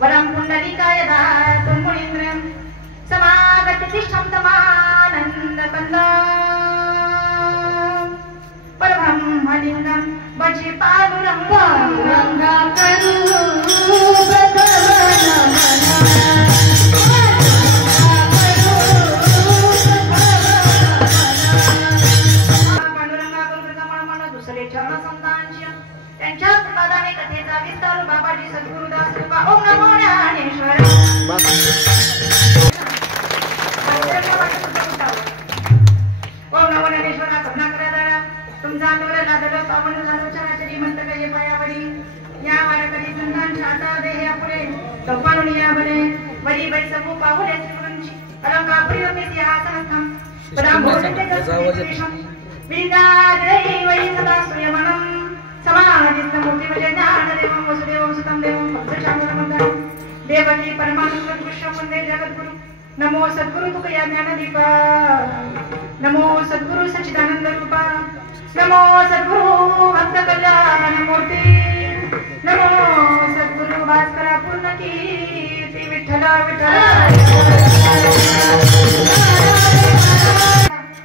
वरम पुंडलिकाय दातुं मुनीन्द्रं समा पांडुरंग रंगा करू त्यांच्या पदाने कथेचा विस्तार बाबाजी सद्गुरुदास कृपा ओम नमो ज्ञानेश्वर ओम नमो ज्ञानेश्वर करुणा करा तुमचा डोळे लादलो पावन झालो चराचरी श्रीमंत काही पायावरी या वारकरी संतांच्या आता देह पुढे तोपारून या बले वरी बैसपू पाहुले श्रीमंतची अलंका प्रियमेसी आसनस्थम पदा भोजते जसं विदादई वै सदा सुयमनम समाधिस्तमूर्ति वजे ज्ञानदेवं वसुदेवं सुतं देवं भक्तशामनमन्दं देवकी परमानंद कृष्ण वंदे जगद्गुरु नमो सद्गुरु तुकया ज्ञानदीपा नमो सद्गुरु सच्चिदानंद रूपा नमो सद्गुरु भक्त कल्याण मूर्ति नमो सद्गुरु भास्करा पूर्ण कीर्ति विठ्ठला विठ्ठला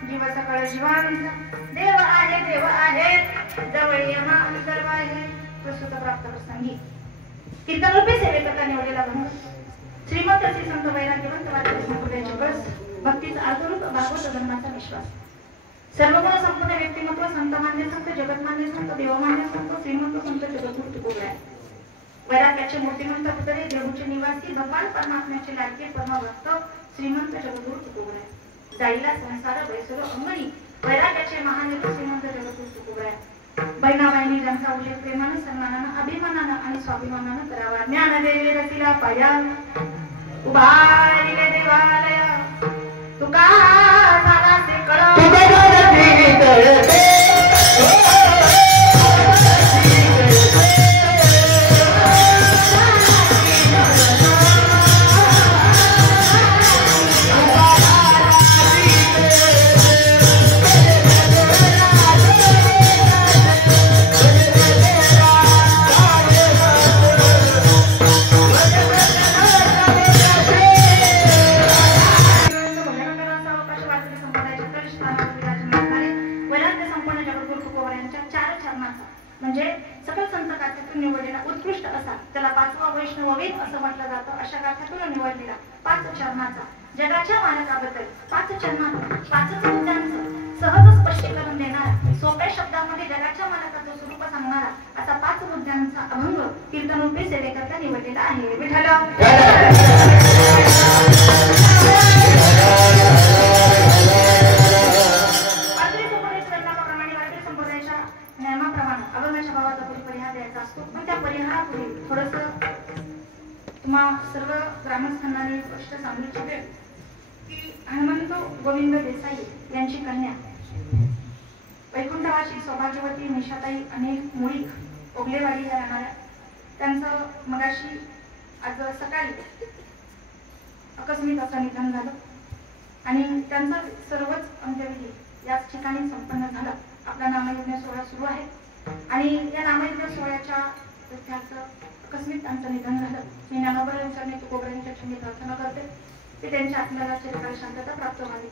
जीव सकळ जीवांचा देव आहे जवळ यमा अंतर्व आहे प्रसूत प्राप्त प्रसंगी कीर्तन रूपी सेवेकरता निवडलेला बंधू श्रीमंत श्री संत वैराग्यवंत वारकरी संप्रदायाचे कळस भक्तीचा आर्तरूप भागवत धर्माचा विश्वास सर्वगुण संपूर्ण व्यक्तिमत्व संतमान्य संत जगतमान्य संत देवमान्य संत श्रीमंत संत जगद्गुरु तुकोबराय वैराग्याचे मूर्तिमंत पुतळे देहूचे निवासी भगवान परमात्म्याचे लाडके परमभक्त श्रीमंत जगद्गुरु तुकोबराय जाईला संसार बैसरो अंगणी वैराग्याचे महानेते श्रीमंत जगद्गुरु तुकोबराय बहिणाबाईंनी ज्यांचा उल्लेख प्रेमानं सन्मानानं अभिमानानं आणि स्वाभिमानानं करावा ज्ञानदेवी रसिला पाया उभारिले देवालया तुका झाला से कळ म्हणजे सकल संत गाथ्यातून निवडलेला उत्कृष्ट असा त्याला पाचवा वैष्णववेद असं म्हटलं जातं अशा गाथ्यातून निवडलेला 5 चरणाचा जगाच्या मालकाबद्दल 5 चरणात 5 मुद्द्यांचं सहज स्पष्टीकरण देणारा सोप्या शब्दामध्ये जगाच्या मालकाचं स्वरूप सांगणारा असा 5 मुद्द्यांचा अभंग कीर्तनरूपी सेवेकरता निवडलेला आहे विठ्ठल पण त्या परिहारापुढे थोडस तुम्हा सर्व ग्रामस्थांना स्पष्ट सांगू इच्छिते की हनुमंत गोविंद देसाई यांची कन्या वैकुंठवासी सौभाग्यवती निशाताई अनेक मुळीक ओगलेवाडी या राहणाऱ्या त्यांचं मगाशी आज सकाळी अकस्मित असं निधन झालं आणि त्यांचा सर्वच अंत्यविधी याच ठिकाणी संपन्न झाला आपला नामयज्ञ सोहळा सुरू आहे आणि या नामयज्ञ सोहळ्याच्या त्याचं अकस्मित त्यांचं निधन झालं मी ज्ञानोबा यांच्याने तुकोबरायांच्या चरणी प्रार्थना करते की त्यांच्या आत्म्याला चिरकाल शांतता प्राप्त व्हावी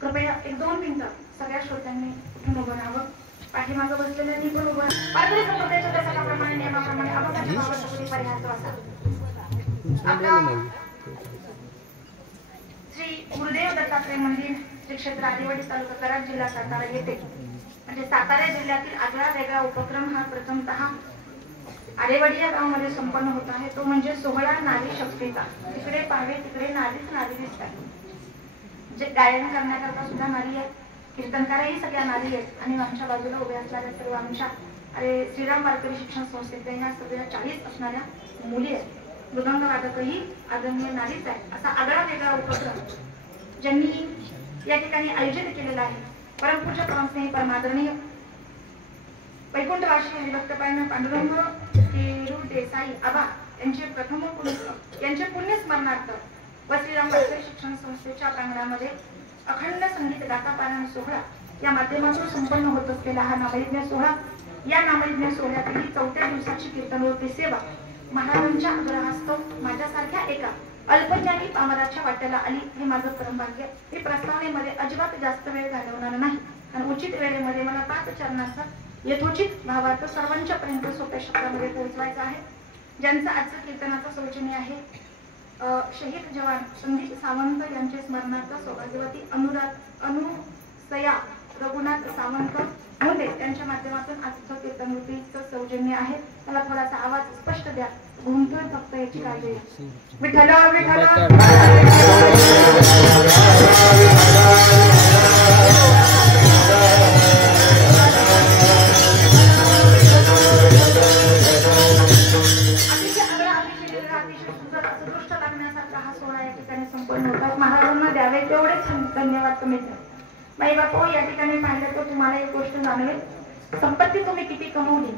कृपया 1-2 मिनिटं सगळ्या श्रोत्यांनी उठून उभं राहावं पाठीमागं बसलेल्यांनी पण उभं वारकरी संप्रदायाच्या दशकाप्रमाणे नियमाप्रमाणे अभंगाच्या भावाचा परिहार असा आपला श्री गुरुदेव दत्तात्रय मंदिर श्री क्षेत्र आदिवाडी तालुका कराड जिल्हा सातारा येथे म्हणजे सातारा जिल्ह्यातील आगळा वेगळा उपक्रम हा प्रथमतः आरेवाडी या गावामध्ये संपन्न होत आहे तो म्हणजे 16 नारी शक्तीचा तिकडे पाहावे तिकडे नारीच नारी दिसतात जे गायन करण्याकरता सुद्धा नारी आहेत कीर्तनकारही सगळ्या नारी आहेत आणि आमच्या बाजूला उभ्या असणाऱ्या सर्व आमच्या श्रीराम वारकरी शिक्षण संस्थेतल्या ह्या सगळ्या 40 असणाऱ्या मुली आहेत मृदंग वादकही आदरणीय नारीच आहे असा आगळा वेगळा उपक्रम ज्यांनी या ठिकाणी आयोजित केलेला आहे परमपूज्य परमस्नेही परमादरणीय वैकुंठवासी हरिभक्त पांडुरंग देसाई आबा यांचे यांचे पुण्यस्मरणार्थ व श्रीराम वारकरी शिक्षण संस्थेच्या प्रांगणामध्ये अखंड संगीत गाथा पारायण सोहळा या माध्यमातून संपन्न होत असलेला हा नामयज्ञ सोहळा या नामयज्ञ सोहळ्यातील 4थ्या दिवसाची कीर्तनवृत्ती सेवा महाराजांच्या आग्रहास्तव माझ्यासारख्या एका अल्पज्ञानी पामराच्या वाट्याला आली हे माझं परमभाग्य मी प्रस्तावनेमध्ये अजिबात जास्त वेळ घालवणार नाही आणि उचित वेळेमध्ये मला 5 चरणाचा यथोचित भावार्थ सर्वांच्या पर्यंत सोप्या शब्दामध्ये पोहोचवायचा आहे. ज्यांचं आजचं कीर्तनाचं सौजन्य आहे शहीद जवान संदीप सावंत यांचे स्मरणार्थ सौभाग्यवती अनुसया रघुनाथ सावंत मोठे त्यांच्या माध्यमातून आजचं कीर्तनरूपीचं सौजन्य आहे. मला थोडासा आवाज स्पष्ट द्या, घुमतोय फक्त याची काळजी घ्या. विठ्ठल विठ्ठल महाराजांना द्यावे तेवढेच धन्यवाद कमी. बाई बापू या ठिकाणी पाहिलं तर तुम्हाला एक गोष्ट जाणवेल, संपत्ती तुम्ही किती कमवली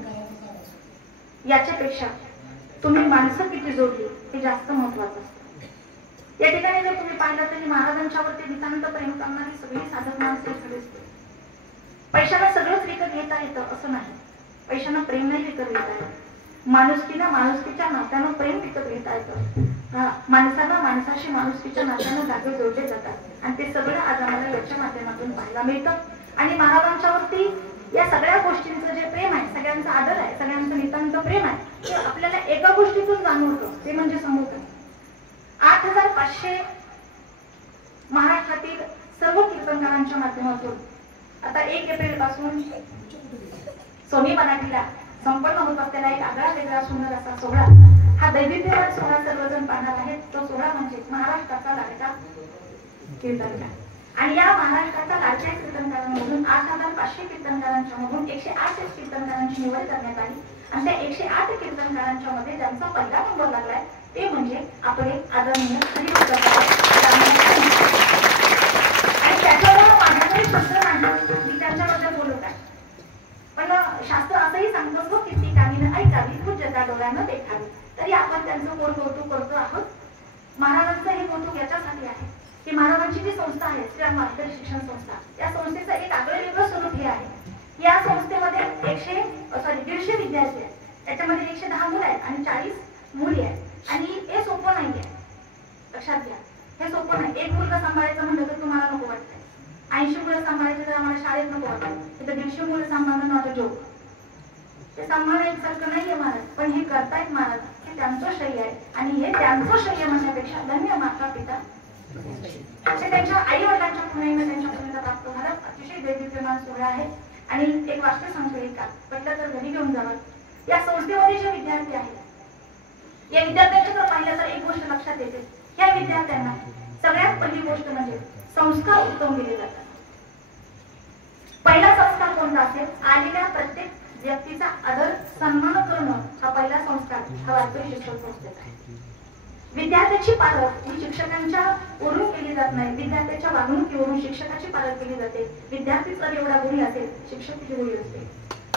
याच्यापेक्षा तुम्ही माणसं किती जोडली हे जास्त महत्वाचं असतं. या ठिकाणी जर तुम्ही पाहिलं तर महाराजांच्यावरती नितांत प्रेम करणारी सगळी साधक माणसं इकडे असते. पैशाला सगळंच विकत घेता येतं असं नाही, पैशानं प्रेम नाही विकत घेता येत. माणुसकीला माणुसकीच्या नात्यानं प्रेम विकत घेता येतं. माणसाला माणसाशी माणुसकीच्या नात्यानं जागे जोडले जातात आणि ते सगळं आज आम्हाला याच्या माध्यमातून पाहायला मिळतं. आणि महाराजांच्यावरती या सगळ्या गोष्टींचं जे प्रेम आहे, सगळ्यांचा आदर आहे, सगळ्यांचं नितांत प्रेम आहे, ते आपल्याला एका गोष्टीतून जाणवतं, ते म्हणजे समूह. 8500 महाराष्ट्रातील सर्व कीर्तनकारांच्या माध्यमातून आता 1 एप्रिल पासून सोनी मराठीला संपन्न होत असलेला एक आगळा वेगळा सुंदर असा सोहळा, हा दैदिप्यमान सोहळा सर्वजण पाहणार आहेत. तो सोहळा म्हणजे महाराष्ट्राचा लाडका कीर्तनकार. आणि या महाराष्ट्राच्या लाडक्या कीर्तनकारांमधून 8500 कीर्तनकारांच्या मधून 108 कीर्तनकारांची निवड करण्यात आली. आणि त्या 108 कीर्तनकारांच्या मध्ये ज्यांचा पहिला नंबर लागलाय ते म्हणजे आपले आदरणीय हरिभक्त. आणि त्याच्यावर माझा काही शब्द नाही, मी त्यांच्याबद्दल बोलत आहे, पण शास्त्र असंही सांगतो की ती कामीनं ऐकावी, पूज्यता डोळ्यानं देखावी. तरी आपण त्यांचं कौतुक करतो आहोत. महाराजांचं हे कौतुक याच्यासाठी आहे की महाराजांची जी संस्था आहे श्रीराम मार्गदर्शन शिक्षण संस्था, या संस्थेचं एक आगळं वेगळं स्वरूप हे आहे. या संस्थेमध्ये 150 विद्यार्थी आहेत, त्याच्यामध्ये 110 मुलं आहेत आणि 40 मुली आहेत. आणि हे सोपं नाही आहे, लक्षात घ्या, हे सोपं नाही. एक मुलगा सांभाळायचं म्हणलं तर तुम्हाला नको वाटतंय, 80 मुलं सांभाळायचं तर आम्हाला शाळेत नको वाटतं, तिथं 150 मुलं सांभाळणं नव्हतं जोक. ते सांभाळण्यासारखं नाहीये महाराज, पण हे करतायत महाराज, हे त्यांचं श्रेय आहे. आणि हे त्यांचं श्रेय म्हणण्यापेक्षा धन्य माता पिता असे त्यांच्या आई वडिलांच्या पुण्याने त्यांच्यापर्यंत प्राप्त झालं. अतिशय दैदिप्यमान सोहळा आहे. आणि एक वाक्य सांगतो, एक म्हटलं तर घरी घेऊन जावं. या संस्थेमध्ये जे विद्यार्थी आहेत, या विद्यार्थ्यांच्या जर पाहिलं तर एक गोष्ट लक्षात येते, या विद्यार्थ्यांना सगळ्यात पहिली गोष्ट म्हणजे संस्कार उत्तम दिले जातात. पहिला संस्कार कोणता असेल? आलेल्या प्रत्येक व्यक्तीचा आदर सन्मान करणं हा पहिला संस्कार हा वारकरी शिक्षण संस्थेचा आहे. विद्यार्थ्याची पालक ही शिक्षकांच्या वरून केली जात नाही, विद्यार्थ्याच्या वागणुकीवरून शिक्षकाची पालक केली जाते. विद्यार्थी जर एवढा गुणी असेल, शिक्षक किती गुणी असते.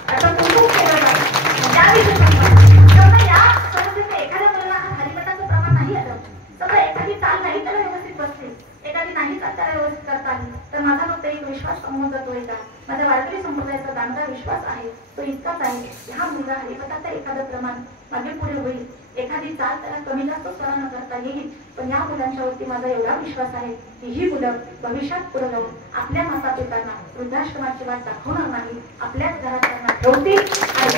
आता खूप केलं जातं त्याविषयी या संस्थेचा एखाद्या मुलाला हरिभटाचं प्रमाण नाही आलं, सगळं एखादी चाल नाही त्याला व्यवस्थित बसते, एखादी नाही चाल त्याला व्यवस्थित करता आली, तर माझा फक्त एक विश्वास समोर जातोय का, माझ्या वारकरी संप्रदायाचा जाणता विश्वास आहे तो इतकाच आहे की हा मुलगा हरिभटाचं एखादं प्रमाण मागे पुढे होईल, एखादी चाल त्याला कमी जास्त स्वरानं करता येईल. पण या मुलांच्यावरती माझा एवढा विश्वास आहे की ही मुलं भविष्यात पुढे जाऊन आपल्या माता पितांना वृद्धाश्रमाची वाट दाखवणार नाही, आपल्याच घरात त्यांना ठेवतील आणि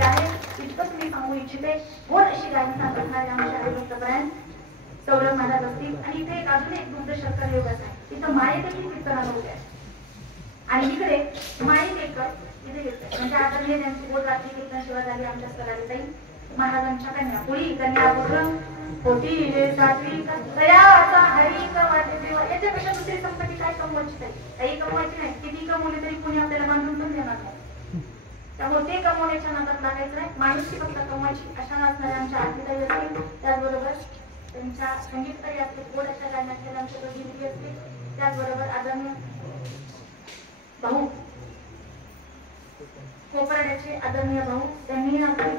आहे. इतकंच मी सांगू इच्छिते. गोड अशी गाणी सांगत असणारे आमचे हरिभक्त ब्रँड सौरभ महाराज असतील. आणि इथे एक अजून एक दुग्ध शर्करा योगाच आहे, तिथं माये देखील कीर्तनाला होते आणि इकडे माई लेकर म्हणजे आदरणीय त्यांची गोड रात्री कीर्तन सेवा झाली आमच्या सरारीताई महाराजांच्या कन्या पुढी कन्या पूर्ण होती सात्विक दयाचा हरिक वाटे देवा. याच्यापेक्षा दुसरी संपत्ती काय कमवायची नाही, काही कमवायची नाही. किती कमवली तरी कुणी आपल्याला बांधून पण देणार नाही, त्यामुळे ते कमवण्याच्या नादात लागायचं नाही. माणुसकी फक्त कमवायची. अशा नसणाऱ्या आमच्या आरतीताई असतील, त्याचबरोबर त्यांच्या संगीतताई असतील, गोड अशा गाण्यातल्या आमच्या दोघी असतील, त्याचबरोबर आदरणीय भाऊ कोपराड्याचे आदरणीय भाऊ, त्यांनी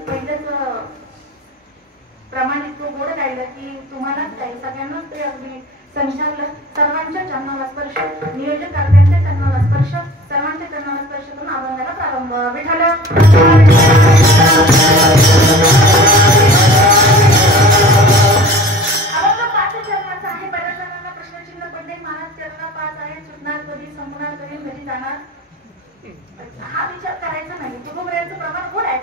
पहिलंच प्रमाणित तो गोड गायला की तुम्हालाच काय सगळ्यांनाच ते अगदी संचारलं. सर्वांच्या चरणाला स्पर्श, नियोजकर्त्यांच्या चरणाला स्पर्श, सर्वांच्या चरणाला स्पर्श करून अभंगाला प्रारंभ. विठ्ठल अभंग 5 चरणाचा आहे. बऱ्याच जणांना प्रश्नचिन्ह पडले, महाराज चरण 5 आहे, सुटणार कधी, संपणार कधी, घरी जाणार. हा विचार करायचा नाही. कुटुंबाचं प्रमाण खूप आहे.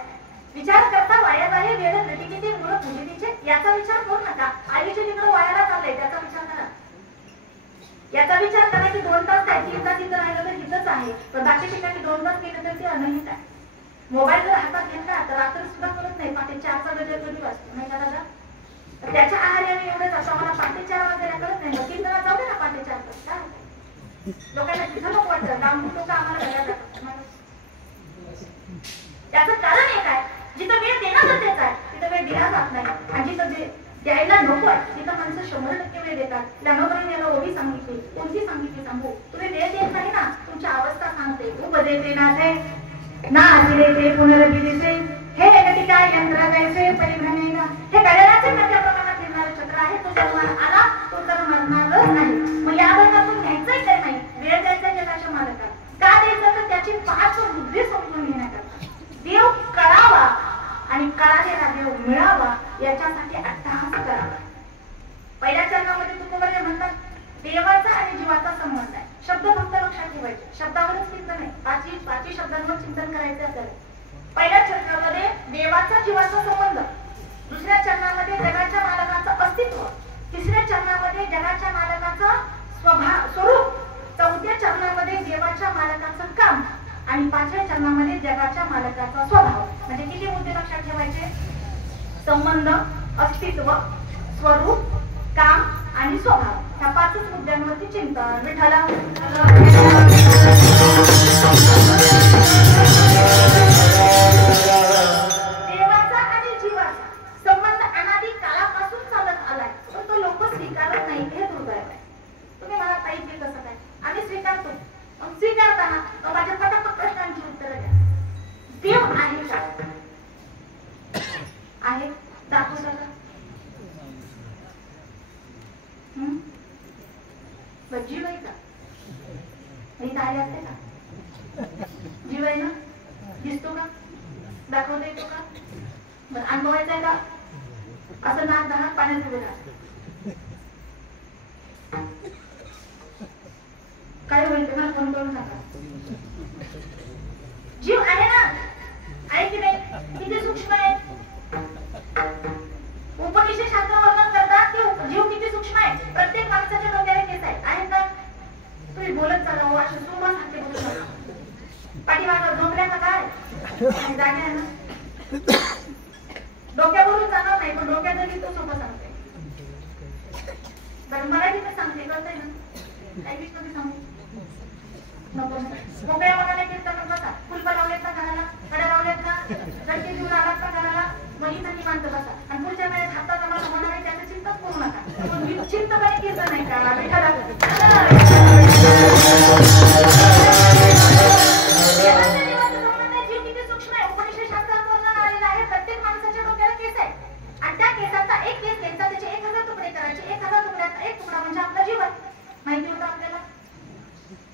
विचार करता वाया आहे वेळ घटिकेचे मूळ पूजितीचे याचा विचार करू नका. आयुष्य तिकडे वायाला चाललंय त्याचा विचार करा. याचा विचार करा की 2 तास काय 3 तास इथं राहिलं तर इथंच आहे, पण बाकी ठिकाणी 2 तास केलं तर ते अनहित आहे. मोबाईल जर हातात घेतला तर रात्री सुद्धा कळत नाही पहाटे 4चा गजर कधी वाजतो नाही का दादा. तर त्याच्या आहारी आम्ही एवढे जातो आम्हाला पहाटे 4 वाजायला कळत नाही. मग कीर्तनात जाऊ दे ना पहाटे 4 तास काय लोकांना तिथं नको वाटतं. लांबून लोक आम्हाला घरात जातात. त्याचं कारण एक आहे जिथं वेळ देणं गरजेचं आहे तिथं वेळ दिला जात नाही, आणि जिथं द्यायला नको आहे तिथं माणसं 100% वेळ देतात. ज्ञानोबाने याला ओवी सांगितली. कोणती सांगितली सांगू? तुम्ही वेळ देत नाही ना तुमची अवस्था सांगते. उपदेते नाथे ना आदिरेते पुनरभिदिसे हे घटिका यंत्र जैसे परिभ्रमेना. हे घड्याळाचे मोठ्या प्रमाणात फिरणारं चक्र आहे. तो जन्माला आला तो तर मरणारच नाही. मग या वर्गातून घ्यायचंच काय नाही. वेळ द्यायचा जगाच्या मालकाला. का द्यायचं तर त्याची 5 बुद्धी समजून घेण्याकरता. देव कळावा आणि कळालेला देव मिळावा याच्यासाठी अट्टहास करावा. पहिल्या चरणामध्ये तुकोबरे म्हणतात देवाचा आणि जीवाचा संबंध आहे. शब्द फक्त लक्षात ठेवायचे. शब्दावरच चिंतन आहे. पाचही शब्दांवर चिंतन करायचे आपल्याला. पहिल्या चरणामध्ये देवाचा जीवाचा संबंध, दुसऱ्या चरणामध्ये जगाच्या मालकाचं अस्तित्व, तिसऱ्या चरणामध्ये जगाच्या मालकाचं स्वरूप, चौथ्या चरणामध्ये देवाच्या मालकाचं काम आणि 5व्या चरणामध्ये जगाच्या मालकाचा स्वभाव. म्हणजे किती मुद्दे लक्षात ठेवायचे? संबंध, अस्तित्व, स्वरूप, काम आणि स्वभाव. ह्या 5च मुद्द्यांवरती चिंतन. विठ्ठला देवाचा आणि जीवाचा संबंध अनादी काळापासून चालत आलाय, पण तो लोक स्वीकारत नाही. हे दुर्दैव आहे. तुम्ही मला ताई ते कसं काय? आम्ही स्वीकारतो. मग स्वीकारताना माझ्या पटापट प्रश्नांची उत्तरं द्या. देव आहे का? आहे दाखवता का? जीव आहे का? इथं आले असते का? जीव आहे ना? दिसतो का? दाखवता येतो का? मग अनुभवायचा आहे का? असं नाक 10 पाण्यात उभे राहत काय होईल तुम्हाला फोन करून सांगा. जीव आहे ना? आहे की नाही? किती सूक्ष्म आहे. उपनिषद शास्त्र वर्णन करतात की जीव किती सूक्ष्म आहे. प्रत्येक माणसाच्या डोक्याला केस आहेत ना? तुम्ही बोलत चालला अशी सुरुवात सांगते बोलत पाठीमागं झोपल्या का काय? जागे आहे ना? डोक्यावरून जाणार नाही, पण डोक्यात जरी तो सोपं सांगते. तर मराठी पण सांगते कळतंय ना? इंग्लिश मध्ये सांगू नको. मोकळ्या मनाने कीर्तन बसा. फुलपा लावलेत का घराला? कड्या लावलेत का? गडके जीव लागत का घराला? मनीसाठी मानतं बसा. आणि पुढच्या वेळेस हातात आम्हाला होणार आहे त्याचं चिंताच करू नका. पण निश्चिंतपणे कीर्तन नाही करा. विठ्ठला जीव किती सूक्ष्म आहे. उपनिषद शास्त्रात वर्णन आलेलं आहे. प्रत्येक माणसाच्या डोक्याला केस आहे आणि त्या केसाचा एक केस घ्यायचा, त्याचे 1000 तुकडे करायचे. 1000 तुकड्याचा एक तुकडा म्हणजे आपला जीवन. माहिती होतं आपल्याला?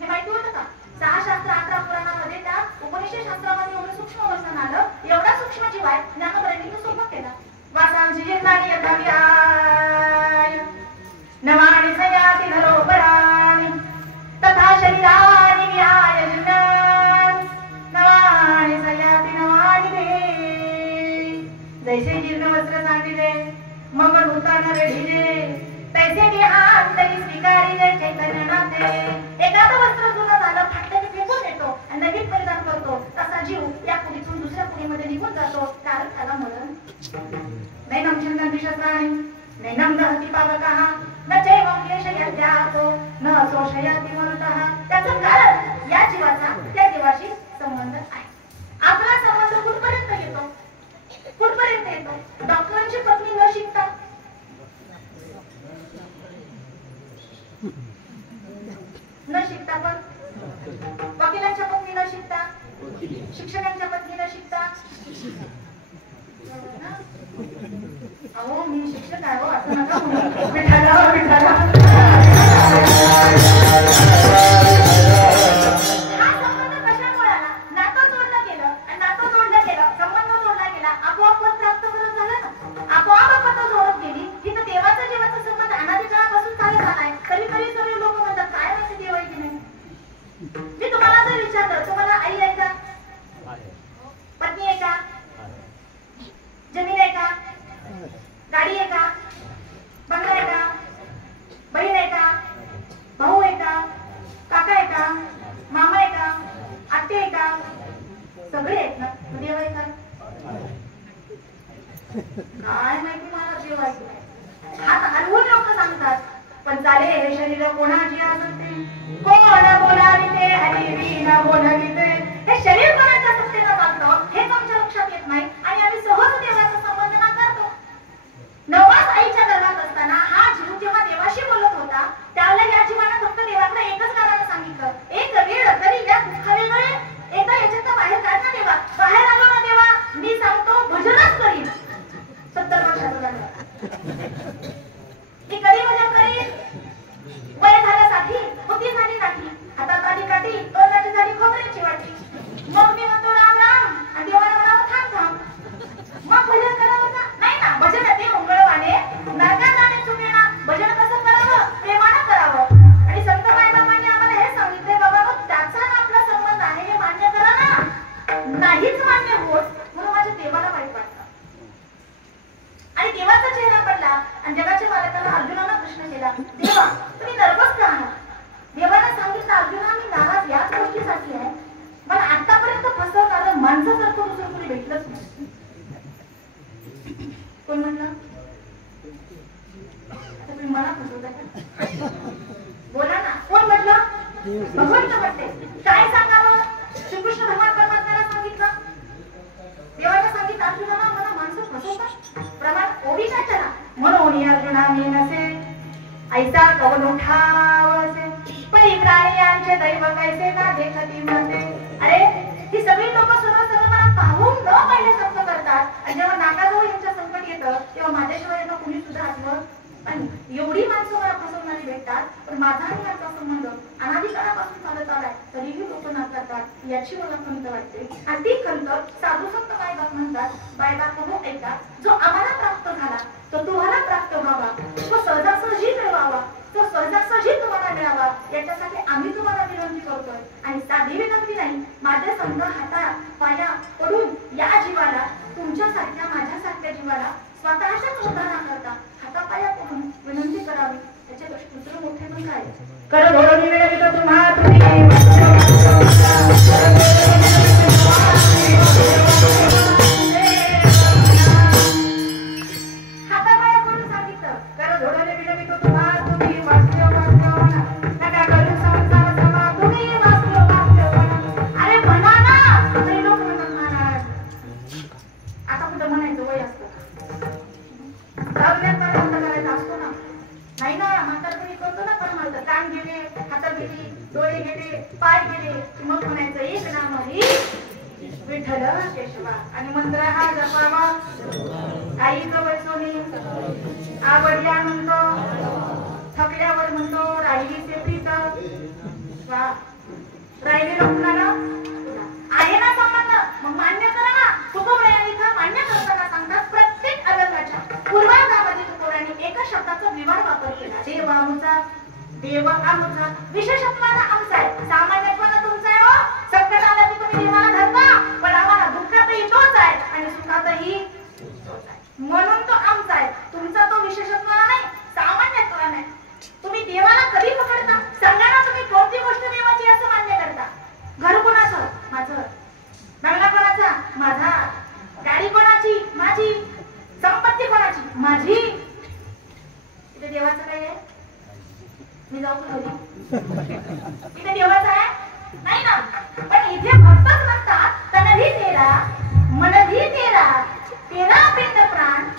हे माहिती होतं का? 6 शास्त्र 18 पुराणामध्ये त्या उपनिषद शास्त्रामध्ये एवढं सूक्ष्म वर्णन आलं. एवढा सूक्ष्म जीव आहे. ज्ञानोबांनी तो सोपं केला. वासांची जिरणारी यथाविहाय नवाणी सयाती नरोपराणी तथा शरीरानी विहाय जिर्णानि नवाणी सयाती नवाणी दे. जैसे जीर्ण वस्त्र सांडिले मग नूतन रेढिले तैसे देहांतरी स्वीकारिले चैतन्य नाथे. एखादं वस्त्र जुनं झालं फाटल्याने फेकून देतो आणि नवीन परिधान करतो. तसा जीव या पुढीतून दुसऱ्या पुढीमध्ये निघून जातो. कारण त्याला मरण नैनम छंदन्ति शस्त्राणि नैनम दहति पावकः न चैवं क्लेशयत्यापो न शोषयति मरुतः. त्याचं कारण या जीवाचा त्या देवाशी संबंध आहे. आपला संबंध कुठपर्यंत येतो? कुठपर्यंत येतो? डॉक्टरांची पत्नी न शिकता, पण वकिलांच्या पत्नी न शिकता, शिक्षकांच्या पत्नी न शिकता. अहो मी शिक्षक आहे हो असं नका म्हणू. विठाला विठाला हा संबंध कशामुळे आला? नातं जोडलं गेलं आणि नातं जोडलं गेलं, संबंध जोडला गेला, आपोआप पद प्राप्त करत झालं ना. आपोआप पद जोडत गेली. तिथं देवाचा जीवाचा संबंध अनादी काळापासून चालत आलाय. कधी कधी सर्व लोक म्हणतात काय माहिती देव आहे की नाही. मी तुम्हाला जर विचारलं तुम्हाला आई झाले हे शरीर कोणाची असते कोण बोलाविते हरिवी न बोलविते हे शरीर कोणाच्या सत्तेनं चालतं हेच आमच्या लक्षात येत नाही आणि आम्ही सहज देवाचा संबंध नाकारतो. नवस आईच्या गर्भात असताना हा जीव जेव्हा देवाशी बोलत होता त्यावेळेला या जीवानं फक्त देवाकडे एकच गाणं सांगितलं, एक वेळ तरी या दुःखावेगळे एकदा याच्यात बाहेर काढ ना देवा, बाहेर आलो ना देवा, मी सांगतो भजनच करीन. 70 वर्षाचा झाला मी कधी भजन करीन? वय झाल्यासाठी बुद्धीसाठी नाही, हातात आली काठी तोंडाची झाली खोबऱ्याची वाटी. मग मी म्हणतो राम राम आणि देवाला म्हणावं थांब थांब. मग भजन करावं का? नाही ना, भजन ते मंगळवाने नरकात जाणे चुकेना. भजन कसं करावं? प्रेमानं करावं. आणि संत मायबापांनी आम्हाला हे सांगितलंय बाबा मग त्याचा आपला संबंध आहे हे मान्य करा ना. नाहीच मान्य होत म्हणून माझ्या देवाला वाईट वाटतं. आणि देवाचा चेहरा पडला आणि जगाच्या मालकाला अर्जुनाला प्रश्न केला, देवा तुम्ही नर्वस का आहात? देवाला सांगितलं अर्जुना मी नाराज याच गोष्टीसाठी आहे, मला आतापर्यंत फसवणारं माणसासारखं दुसरं कोणी भेटलंच नाही. कोण म्हणलं? आता तुम्ही मला फसवता का? बोला ना, कोण म्हटलं? भगवंत म्हणते. काय सांगावं? श्रीकृष्ण भगवान परमात्म्याला सांगितलं, देवाला सांगितलं अर्जुनाला मला माणसं फसवतात प्रमाण ओविषा चला म्हणून अर्जुना मी नसे ऐसा कवन उठावसे परी प्राणियांचे दैव कैसे ना देखती म्हणते. अरे ही सगळी लोक सर्व मला पाहून न पाहिल्यासारखं करतात आणि जेव्हा नाकाजवळ यांच्या संकट येतं तेव्हा माझ्याशिवाय यांना कुणी सुद्धा आठवत आणि एवढी माणसं मला फसवणारी भेटतात, पण माझा आणि यांचा संबंध अनादिकाळापासून चालत आलाय तरीही लोक नाकारतात याची मला खंत वाटते. आणि ती खंत साधू संत बायबाप म्हणतात, बायबाप हो ऐका, जो आम्हाला प्राप्त झाला तो तुम्हाला प्राप्त व्हावा, तो सहजासहजी मिळवावा, तो सहजासहजी तुम्हाला मिळावा याच्यासाठी आम्ही तुम्हाला विनंती करतोय. आणि साधी विनंती नाही, माझ्या संत हाता पाया पडून या जीवाला तुमच्यासारख्या माझ्यासारख्या जीवाला स्वतःच्याच उद्धाराकरता हातापाया पडून विनंती करावी. त्याच्यापेक्षा दुसरं मोठे पण काय? कर धोरणी वेळ तुम्हा तुम्ही हातापाया पडून सांगितलं, कर धोरणे विनवितो तुम्हा तुम्ही वास्तव नका करू संसार समा तुम्ही वास्तव. अरे म्हणा ना, तरी लोक म्हणतात महाराज आता कुठं म्हणायचं वय असतं असतो ना. नाही ना, म्हातारपणी करतो ना पण म्हणतात कान गेले, हातात गेली, डोळे गेले, पाय गेले, मग म्हणायचं एक नाम हरी विठ्ठल केशवा आणि मंत्र हा जपावा. आईचं वैसोनी आवडल्या म्हणतो, थकल्यावर म्हणतो राहिली सेप्रीत वा राहिली लोकांना आहे ना संबंध मग मान्य करा ना. तुकोबरायांनी मान्य करताना सांगतात प्रत्येक अभंगाच्या पूर्वार्धामध्ये तुकोबरायांनी एका शब्दाचा विवार वापर केला. देव आमचा, देव आमचा, विशेषत्वानं आमचा आहे, सामान्यत्वानं तुमचा आहे. हो संकट आलं की तुम्ही देवाला धरता, पण आम्हाला दुःखातही तोच आहे आणि सुखातही तोच आहे म्हणून तो आमचा आहे. तुमचा तो विशेषत्वानं नाही, सामान्यत्वानं नाही. तुम्ही देवाला कधी पकडता? सांगा ना तुम्ही कोणती गोष्ट देवाची असं मान्य करता? घर कोणाचं? माझं. बंगला कोणाचा? माझा. गाडी कोणाची? माझी. संपत्ती कोणाची? माझी. इथे देवाचं काय आहे? मी जाऊ घरी? इथे देवाचं आहे? नाही ना. पण इथे भक्तच म्हणतात तनही तेरा मनही तेरा तेरा पिंड प्राण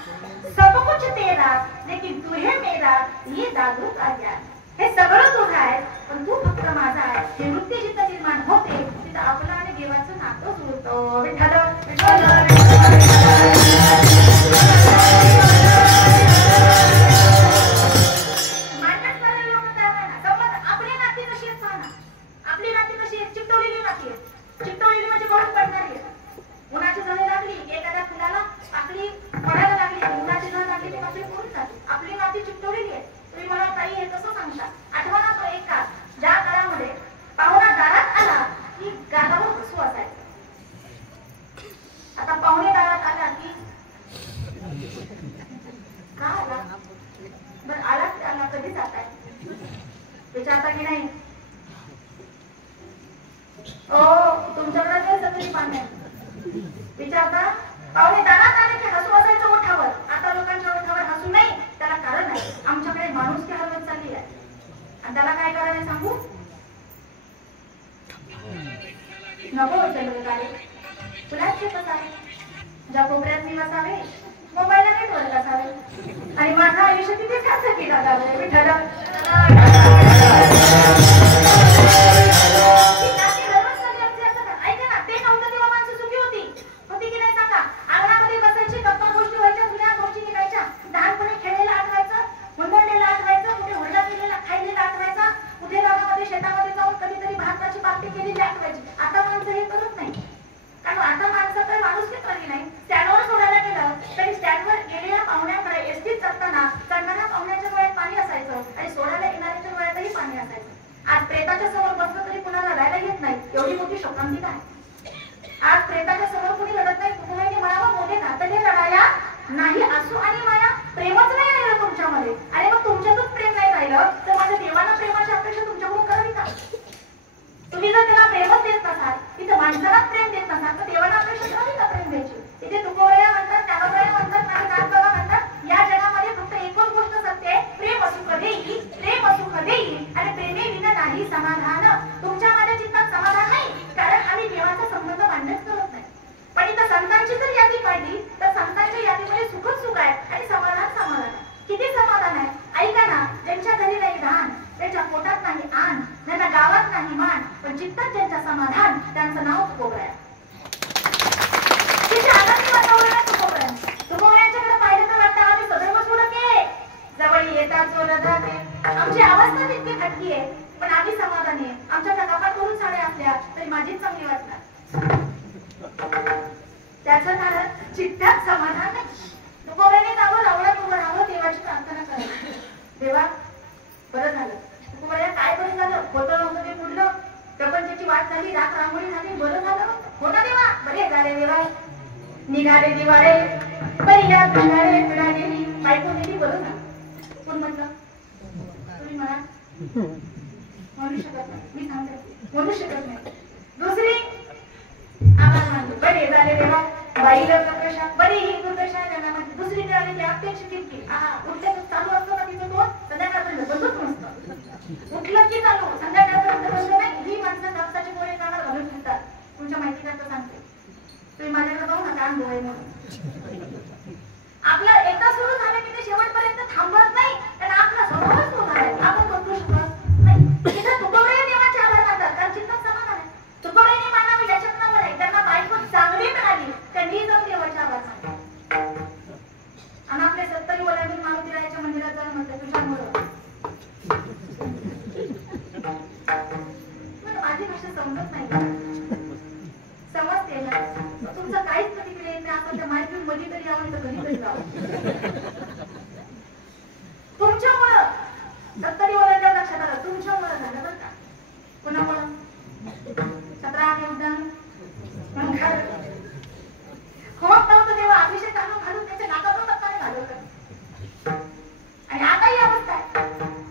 सब कुछ तेरा लेकिन तू है मेरा ये दादू का ज्ञान. हे सगळं तुझं आहे पण तू फक्त माझा आहे. हे वृत्ती जिथं निर्माण होते तिथं आपलं आणि देवाचं नातं जुळतं. विठ्ठल विठ्ठल मांडत करायला लोक तयार नाही ना. समज आपली नाती कशी आहेत पहा ना. आपली नाती कशी आहेत? चिकटवलेली नाती आहेत. चिकटवलेली म्हणजे गळून पडणारी आहे. उन्हाची झळ लागली एखाद्या फुलाला पाकळी पडायला लागली, उन्हाची झळ लागली ती पाकळी पडून जाते. आपली नाती चिकटवलेली आहे. तुम्ही मला ताई हे कसं सांगता? आठवण तो एक काळ ज्या काळामध्ये पाहुणा दारात आला की गालावर हसू असायचं. आता पाहुणे दारात आला की का आला? बरं आला की आला, कधी जाताय विचारता की नाही? ओ तुमच्याकडे ते सगळी पाणी विचारता? पाहुणे दारात आले की हसू असायचं ओठावर. आता लोकांच्या ओठावर हसू नाही, त्याला कारण आहे आमच्याकडे माणूस की हलवत चालली आहे. त्याला काय करावे सांगू? नको चंद्रकाळे, तुलाच ते बसावे, ज्या कोपऱ्यात मी बसावे, मोबाईलला नेटवर्क असावे आणि माझं आयुष्य तिथे शांत केला जावे. विठ्ठल निघाले दिवाळे पहिल्या पिंगाळे पिढाले बायको नेली. बरं ना कोण म्हटलं? तुम्ही म्हणा. म्हणू शकत नाही, मी सांगते म्हणू शकत नाही. दुसरी आम्हाला म्हणतो बरे झाले देवा बाईला प्रकाशा बरी ही दुर्दशा जगामध्ये. दुसरी मिळाली की अपेक्षा किती उठल्या चालू असतो ना तिथं तो संध्याकाळपर्यंत बंदच नसतं. उठलं की चालू संध्याकाळपर्यंत बंद नाही. ही माणसं कापसाचे गोळे कानात घालून फिरतात. तुमच्या माहिती करता सांगते. तुम्ही माझ्याकडे पाहू ना कान डोळे म्हणून. आपलं एकदा सुरू झालं की ते शेवटपर्यंत थांबत नाही. कारण आपला स्वभावच तो झालाय. आपण बदलू शकत नाही. तिथं तुकोबरे देवाचे आभार मानतात कारण चित्तात समाधान आहे. तुकोबरेने मानावं याच्यात नाव आहे. त्यांना बायको चांगली मिळाली त्यांनी जाऊन देवाचे आभार मानतात. आणि आपले 70 ओलांडून मारुतीरायाच्या मंदिरात जाऊन म्हणतात तुझ्यामुळं. माझी भाषा समजत नाही. समजते ना तुमचं काहीच प्रतिक्रिया येत नाही. आपण त्या माहिती मध्ये तरी यावं तर कधीतरी जावं. तुमच्यामुळं 70 ओलांडल्या लक्षात आलं. तुमच्यामुळं झालं बरं का. कुणामुळं? 17 उद्यान होत नव्हतं तेव्हा अभिषेक घालून त्याच्या नाकातून पत्ताने घालवलं. आणि आता ही अवस्था आहे.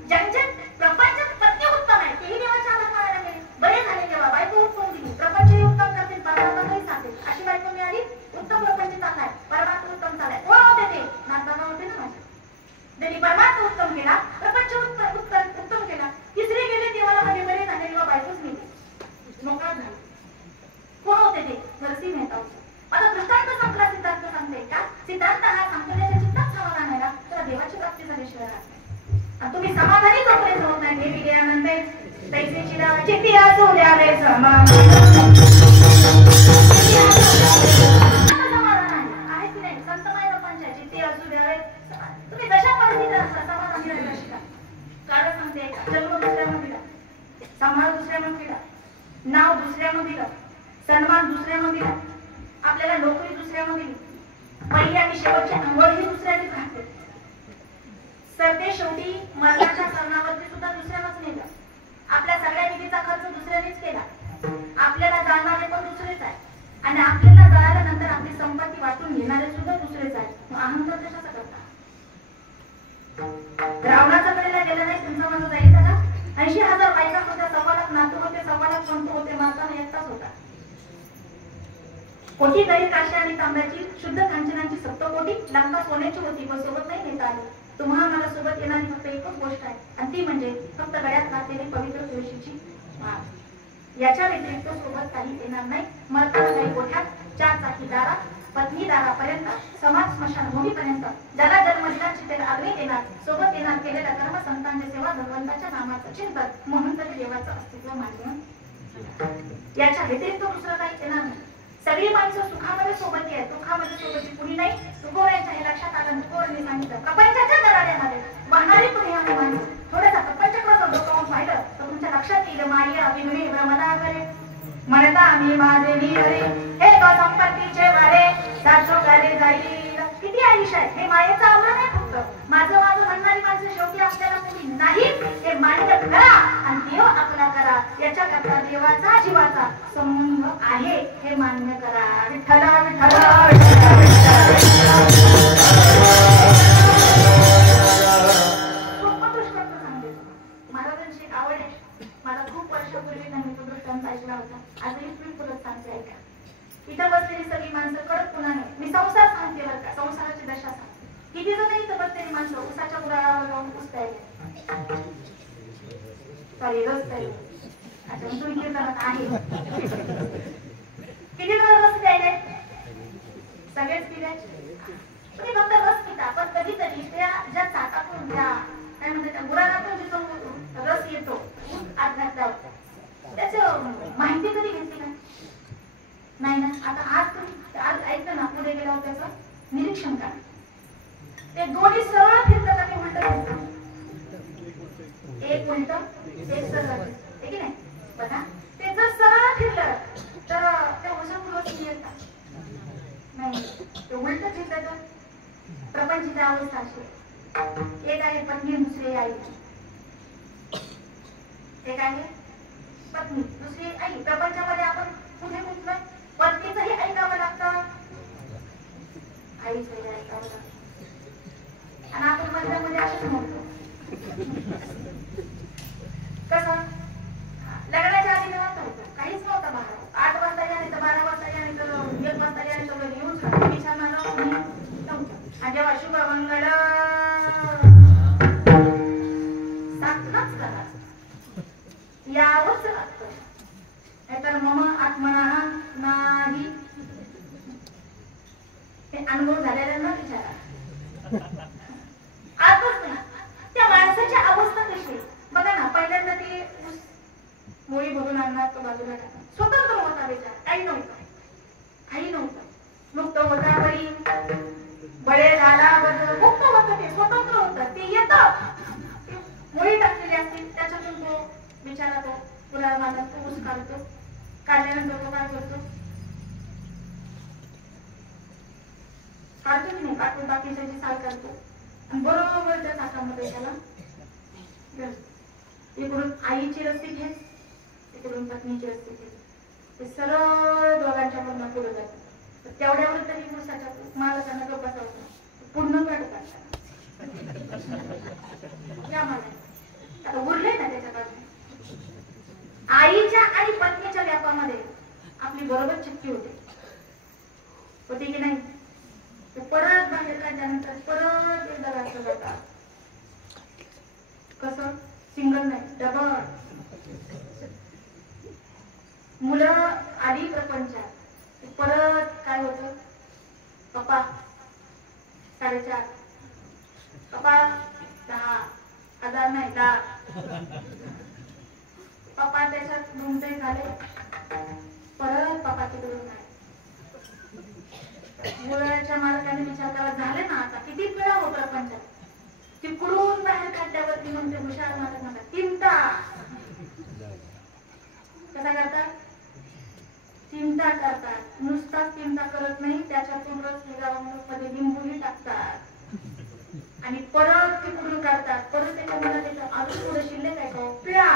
ज्यांचे प्रपंच पत्नी उत्तम आहे तेही देवाच्या आधार मानायला गेले. बरे झाले तेव्हा बायको उत्तम दिली. प्रपंचही उत्तम करतील परमात्माही सांगेल. अशी बायको मिळाली. उत्तम प्रपंच चाललाय. परमात्मा उत्तम चाललाय. कोण होते ते? नाथबाबा होते ना माझे. त्यांनी परमात्मा उत्तम केला. प्रपंच उत्तम केला. तिसरे गेले देवाला मध्ये बरे झाले तेव्हा बायकोच मिळते. मोकळा झाला. कोण होते ते? नरसिंह मेहता होते. आता दृष्टांत संपला. सिद्धांत सांगते का? सिद्धांत हा सांगतो त्याच्या चित्तात समाधान आहे ना त्याला देवाची प्राप्ती झाल्याशिवाय राहत नाही. आणि तुम्ही समाधानी जोपर्यंत होत नाही हे विजयानंतर तैसेची नाव चित्ती असू द्यावे समान. समाधान आहे की नाही? संत मायबापांच्या चित्ती असू द्यावे. तुम्ही कशा परिस्थितीत असता समाधानी राहिला शिका. कारण सांगते जन्म दुसऱ्यानं दिला, सांभाळ दुसऱ्यानं केला, नाव दुसऱ्यानं दिलं, सन्मान दुसऱ्यानं दिला, आपल्याला नोकरी दुसऱ्यानं दिली, पहिली आणि शेवटची अंघोळ ही दुसऱ्यानेच घातली. सरते शेवटी मरणाच्या सरणावरती सुद्धा दुसऱ्यानंच नेलं. आपल्या सगळ्या निधीचा खर्च दुसऱ्यानेच केला. आपल्याला जाणारे पण दुसरेच आहे आणि आपल्याला जळाल्यानंतर आपली संपत्ती वाटून घेणारे सुद्धा दुसरेच आहे. मग अहंकार कशाचा करता? रावणाचा कडेला गेला नाही तुमचा माझा जाईल का? 80,000 बायका होत्या, 1,15,00,000 नातू होते, 1,15,00,000 पंत होते, मारताना एकटाच होता. कोटी दही काशी आणि तांब्याची शुद्ध कांचनाची 7 कोटी लंका सोन्याची होती पण सोबत नाही नेता आली. तुम्हा मला सोबत येणारी फक्त एकच गोष्ट आहे आणि ती म्हणजे फक्त गळ्यात घातलेली पवित्र तुळशीची माळ। याच्या व्यतिरिक्त सोबत काही येणार नाही। मरताना काही गोठ्यात, 4 चाकी दारात, पत्नी दारापर्यंत, समाज स्मशानभूमीपर्यंत, ज्याला जन्म दिला चितेला अग्नी येणार, सोबत येणार केलेल्या कर्म संतांची सेवा, भगवंताच्या नामाचं चिंतन, म्हणून तरी देवाचं अस्तित्व मान्य। याच्या व्यतिरिक्त दुसरं काही येणार नाही। सगळी माणसं सुखामध्ये सोबती आहे, दुःखामध्ये सोबती कुणी नाही। तुकोरांच्या हे लक्षात आलं। तुकोरांनी सांगितलं प्रपंचाच्या दराड्यामध्ये वाहणारी कुणी आम्ही माणसं थोडंसं प्रपंचकडे डोकावून पाहिलं तर तुमच्या लक्षात येईल माया विनवी ब्रह्मदागरे म्हणता आम्ही महादेवी हरे हे संपत्तीचे वारे सासो गारे जाईल। किती आयुष्य आहे हे मायेचं आव्हान आहे। फक्त माझं म्हणणारी माणसं शेवटी आपल्याला कुणी नाही हे मान्य करा आणि देव आपला करा। याच्याकरता देवाचा जीवाचा संबंध आहे हे मान्य करा। विठ्ठल विठ्ठल महाराजांची आवड आहे। मला खूप वर्षापूर्वी त्यांनी तो दृष्टांत ऐकला होता। आजही मी परत सांगते ऐका। इथं बसलेली सगळी माणसं कडक पुन्हा नाही, मी संसार सांगते बरं का, संसाराची दशा सांगते। किती जण इथं बसलेली माणसं उसाच्या गुराळावर जाऊन पुसताय सॉरी रस्ताय अच्छा तुम्ही कीर्तनात आहे किती जण रस द्यायले सगळेच पिल्याचे तुम्ही फक्त रस पिता पण कधीतरी त्या ज्या चाकातून त्या काय म्हणते त्या गुराळातून जिथून रस येतो आत घातल्यावर त्याचं माहिती कधी घेतली का नाही ना। आता आज ऐकलं ना पुढे गेल्यावर त्याचं निरीक्षण करा। ते दोन्ही सरळ फिरतात आणि उलट फिरतात, एक उलट एक सरळ आहे की नाही बघा। ते जर सरळ फिरलं तर ते उजळून येतात नाही, ते उलट फिरलं तर प्रपंचाची अवस्था अशी एक आहे पत्नी दुसरी आई, एक आहे पत्नी दुसरी आई। प्रपंचामध्ये आपण कुठे गुंतलोय पत्नीचंही ऐकावं लागतं आईचंही ऐकावं लागतं आणि आपण मधल्यामध्ये असंच म्हणतो कसं लग्नाच्या आधी नव्हतं काहीच नव्हतं बाहेर 8 वाजता या नाही तर 12 वाजता या नाही तर 1 वाजता या नाही तर येऊन विचारणार नव्हतं आणि जेव्हा शुभ मंगळ साधनाच करायचं यावंच लागतं नाहीतर मम आत्मना नाही। ते अनुभव झालेल्यांना विचारा आतच नाही। त्या माणसाची अवस्था कशी बघा ना, पहिल्यांदा ते मोळी भरून आणणार तो बाजूला टाकणार, स्वतंत्र होता विचार, काही नव्हतं मुक्त होता बळी बळे झाला बदल मुक्त होतं, ते स्वतंत्र होतं, ते येतं मोळी टाकलेली असते त्याच्यातून तो बिचारा तो पुरा बांधत तो ऊस काढतो, काढल्यानंतर तो काय करतो काढतो की नाही काढतो बाकीची साल काढतो आणि बरोबर त्या चाकामध्ये त्याला इकडून आईची रस्ती घे इकडून पत्नीची रस्ती घे ते सरळ दोघांच्या मधनं पुढे जातं। तेवढ्यावर तरी ऊसाच्या मालकांना गप्पा बसावतं पूर्ण काढतात आता उरले ना त्याच्या बाजूने आईच्या आणि पत्नीच्या व्यापामध्ये आपली बरोबर चिठ्ठी होती की नाही। परत बाहेर काढल्यानंतर परत एकदा रात्र जातात कसं सिंगल नाही डबल। मुलं आधी प्रपंचात परत काय होतं पप्पा 4:30 पप्पा 10,000 नाही 10 पप्पा त्याच्यात गुंतले झाले परत पप्पा तिकडून नाही। मुलाच्या मालकाने विचार करा झाले ना आता किती वेळा हो प्रपंचात तिकडून बाहेर काढल्यावरती म्हणते हुशार मालक नका चिंता कसा करतात चिंता करतात नुसताच चिंता करत नाही त्याच्यातून रस मध्ये लिंबूही टाकतात आणि परत तिकडून काढतात परत त्याच्या मनात येतं अजून थोडं शिल्लक आहे का प्या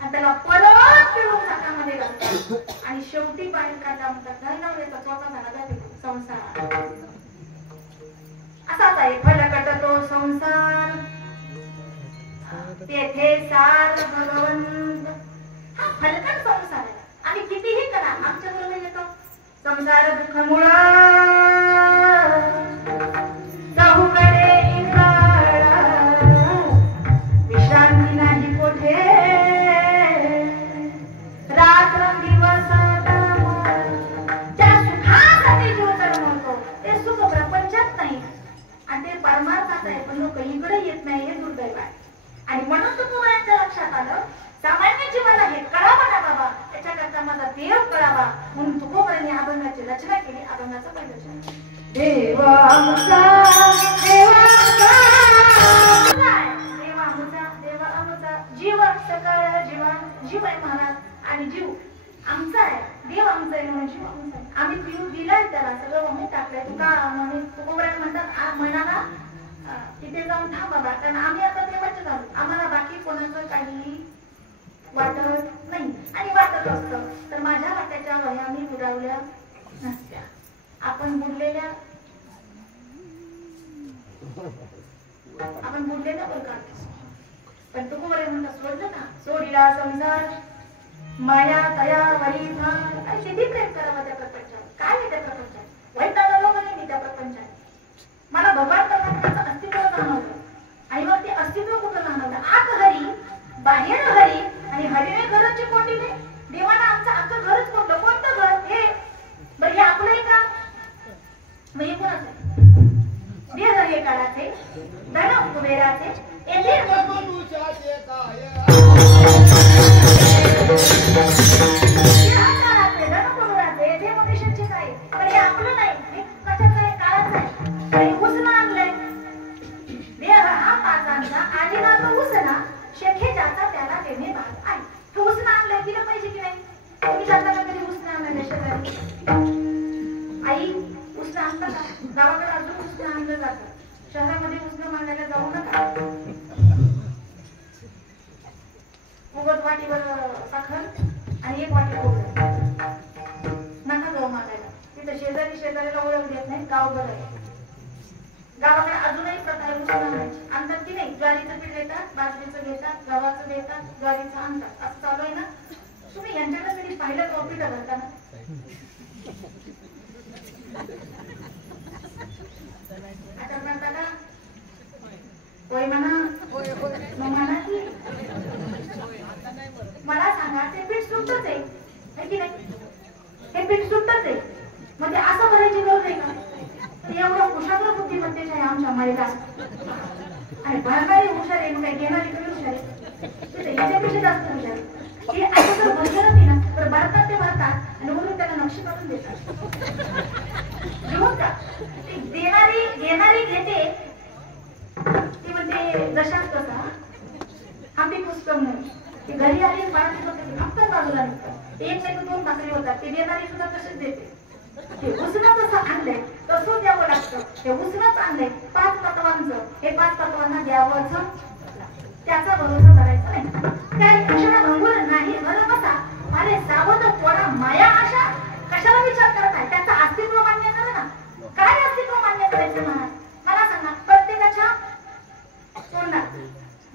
आणि त्याला परत पिळून चाकामध्ये घालतात आणि शेवटी बाहेर काढला म्हणतात नाही ना याचा स्वतः झाला जाते संसार असाच आहे फलकट तो संसार तेथे सार भगवंत हा फलकट संसार आहे आणि कितीही करा आमच्या बरोबर येतो संसार दुःख मुळा जाऊ कडे आलं. सामान्य जीवाला हे कळावं ना बाबा, त्याच्याकरता माझा देव कळावा म्हणून तुकोबराने अभंगाची रचना केली. अभंगाचं पहिलं चरण. देव आमचा देवा जीव सकाळ जीवा जीव आहे महाराज आणि जीव आमचा आहे. देव आमचा आहे म्हणून जीव आमचा आहे. आम्ही पिऊ दिलाय त्याला सगळं वाहून टाकलंय. तुकोबराने म्हणतात मनाला तिथे जाऊन थांब बाबा, कारण आम्ही आता देवाचे झालो. आम्हाला बाकी कोणाचं काही वाटत नाही आणि वाटत असतं तर माझ्या वाट्याच्या वह्या मी बुडावल्या नसत्या. आपण बुडलेल्या प्रकार पण तुकोबराने म्हणतात सोडलं ना, सोडिला संसार माया दया वरी भार. आणि किती प्रेम करावं त्या प्रपंचात. काय आहे त्या प्रपंचात? वैताग लोक नाही त्या प्रपंचात. मला भगवान परमात्म्याचं अस्तित्व जाणवलं आणि मग ते अस्तित्व कुठं जाणवलं? आत हरी बाहेर हरी आणि हरीने घराची कोंडी नाही. देवानं आमचं अख्खं घरच कोणतं कोणतं घर हे बरं हे आपलं आहे का? मग हे कोणाचं आहे? देह हे काळाचे धन कुबेराचे येथे मनुष्याचे काय पण हे आपलं नाही. हे कशाचं आहे? काळाचं आहे. आणि उसनं आणलंय. देह हा पाचांचा आणि ना तो उसना शेखे ज्याचा त्याला देणे भाग आहे. तो उसनं आणलंय दिलं पाहिजे की नाही? तुम्ही जाताना कधी उसनं आणलं शेजारी? आई उसनं आणतं का? गावाकडे अजून उसनं आणलं जातं. शहरामध्ये उसनं मागायला जाऊ नका. उगत वाटीवर साखर आणि एक वाटी खोबरं नका जाऊ मागायला. तिथं शेजारीला ओळख देत नाही. गाव बरं आहे. गावाकडे अजूनही प्रथा आहे उसनं आणायची. आणतात की नाही? ज्वारीचं पीठ घेतात, बाजरीचं घेतात, गव्हाचं घेतात, ज्वारीचं आणतात. असं चालू आहे ना. तुम्ही यांच्याकडे कधी पाहिलं का पीठ घालताना? आता म्हणता का होय म्हणा म्हणा की मला सांगा ते पीठ सुटतच आहे की नाही? हे पीठ सुटतच आहे. मग ते असं भरायची गरज आहे का? एवढं कुशाग्र बुद्धिमत्तेच आहे आमच्या माईला. आणि भरणारी हुशार आहे काही घेणारी कमी हुशार आहे. याच्यापेक्षा जास्त हुशार आहे. हे असं जर भरलेलं नाही ना तर भरतात ते भरतात आणि वरून त्याला नक्षी काढून देतात. घेऊन का देणारी घेणारी घेते ती म्हणते जशाच कसा आम्ही पुस्तक नाही. ती घरी आली बाळाची होते आमच्या बाजूला निघतात. एक नाही तर दोन भाकरी होतात. ते देणारी सुद्धा तसेच देते. ते उसनं जसं आणलंय तसं द्यावं लागतं. हे उसनंच आणलंय 5 तत्वांचं. हे 5 तत्वांना द्यावंच. त्याचा भरोसा करायचा नाही. काय क्षणा भंगुर नाही बरं बसा अरे सावध पोरा माया आशा. कशाला विचार करत आहे? त्याचं अस्तित्व मान्य करा ना. काय अस्तित्व मान्य करायचं मला सांगा. प्रत्येकाच्या तोंडात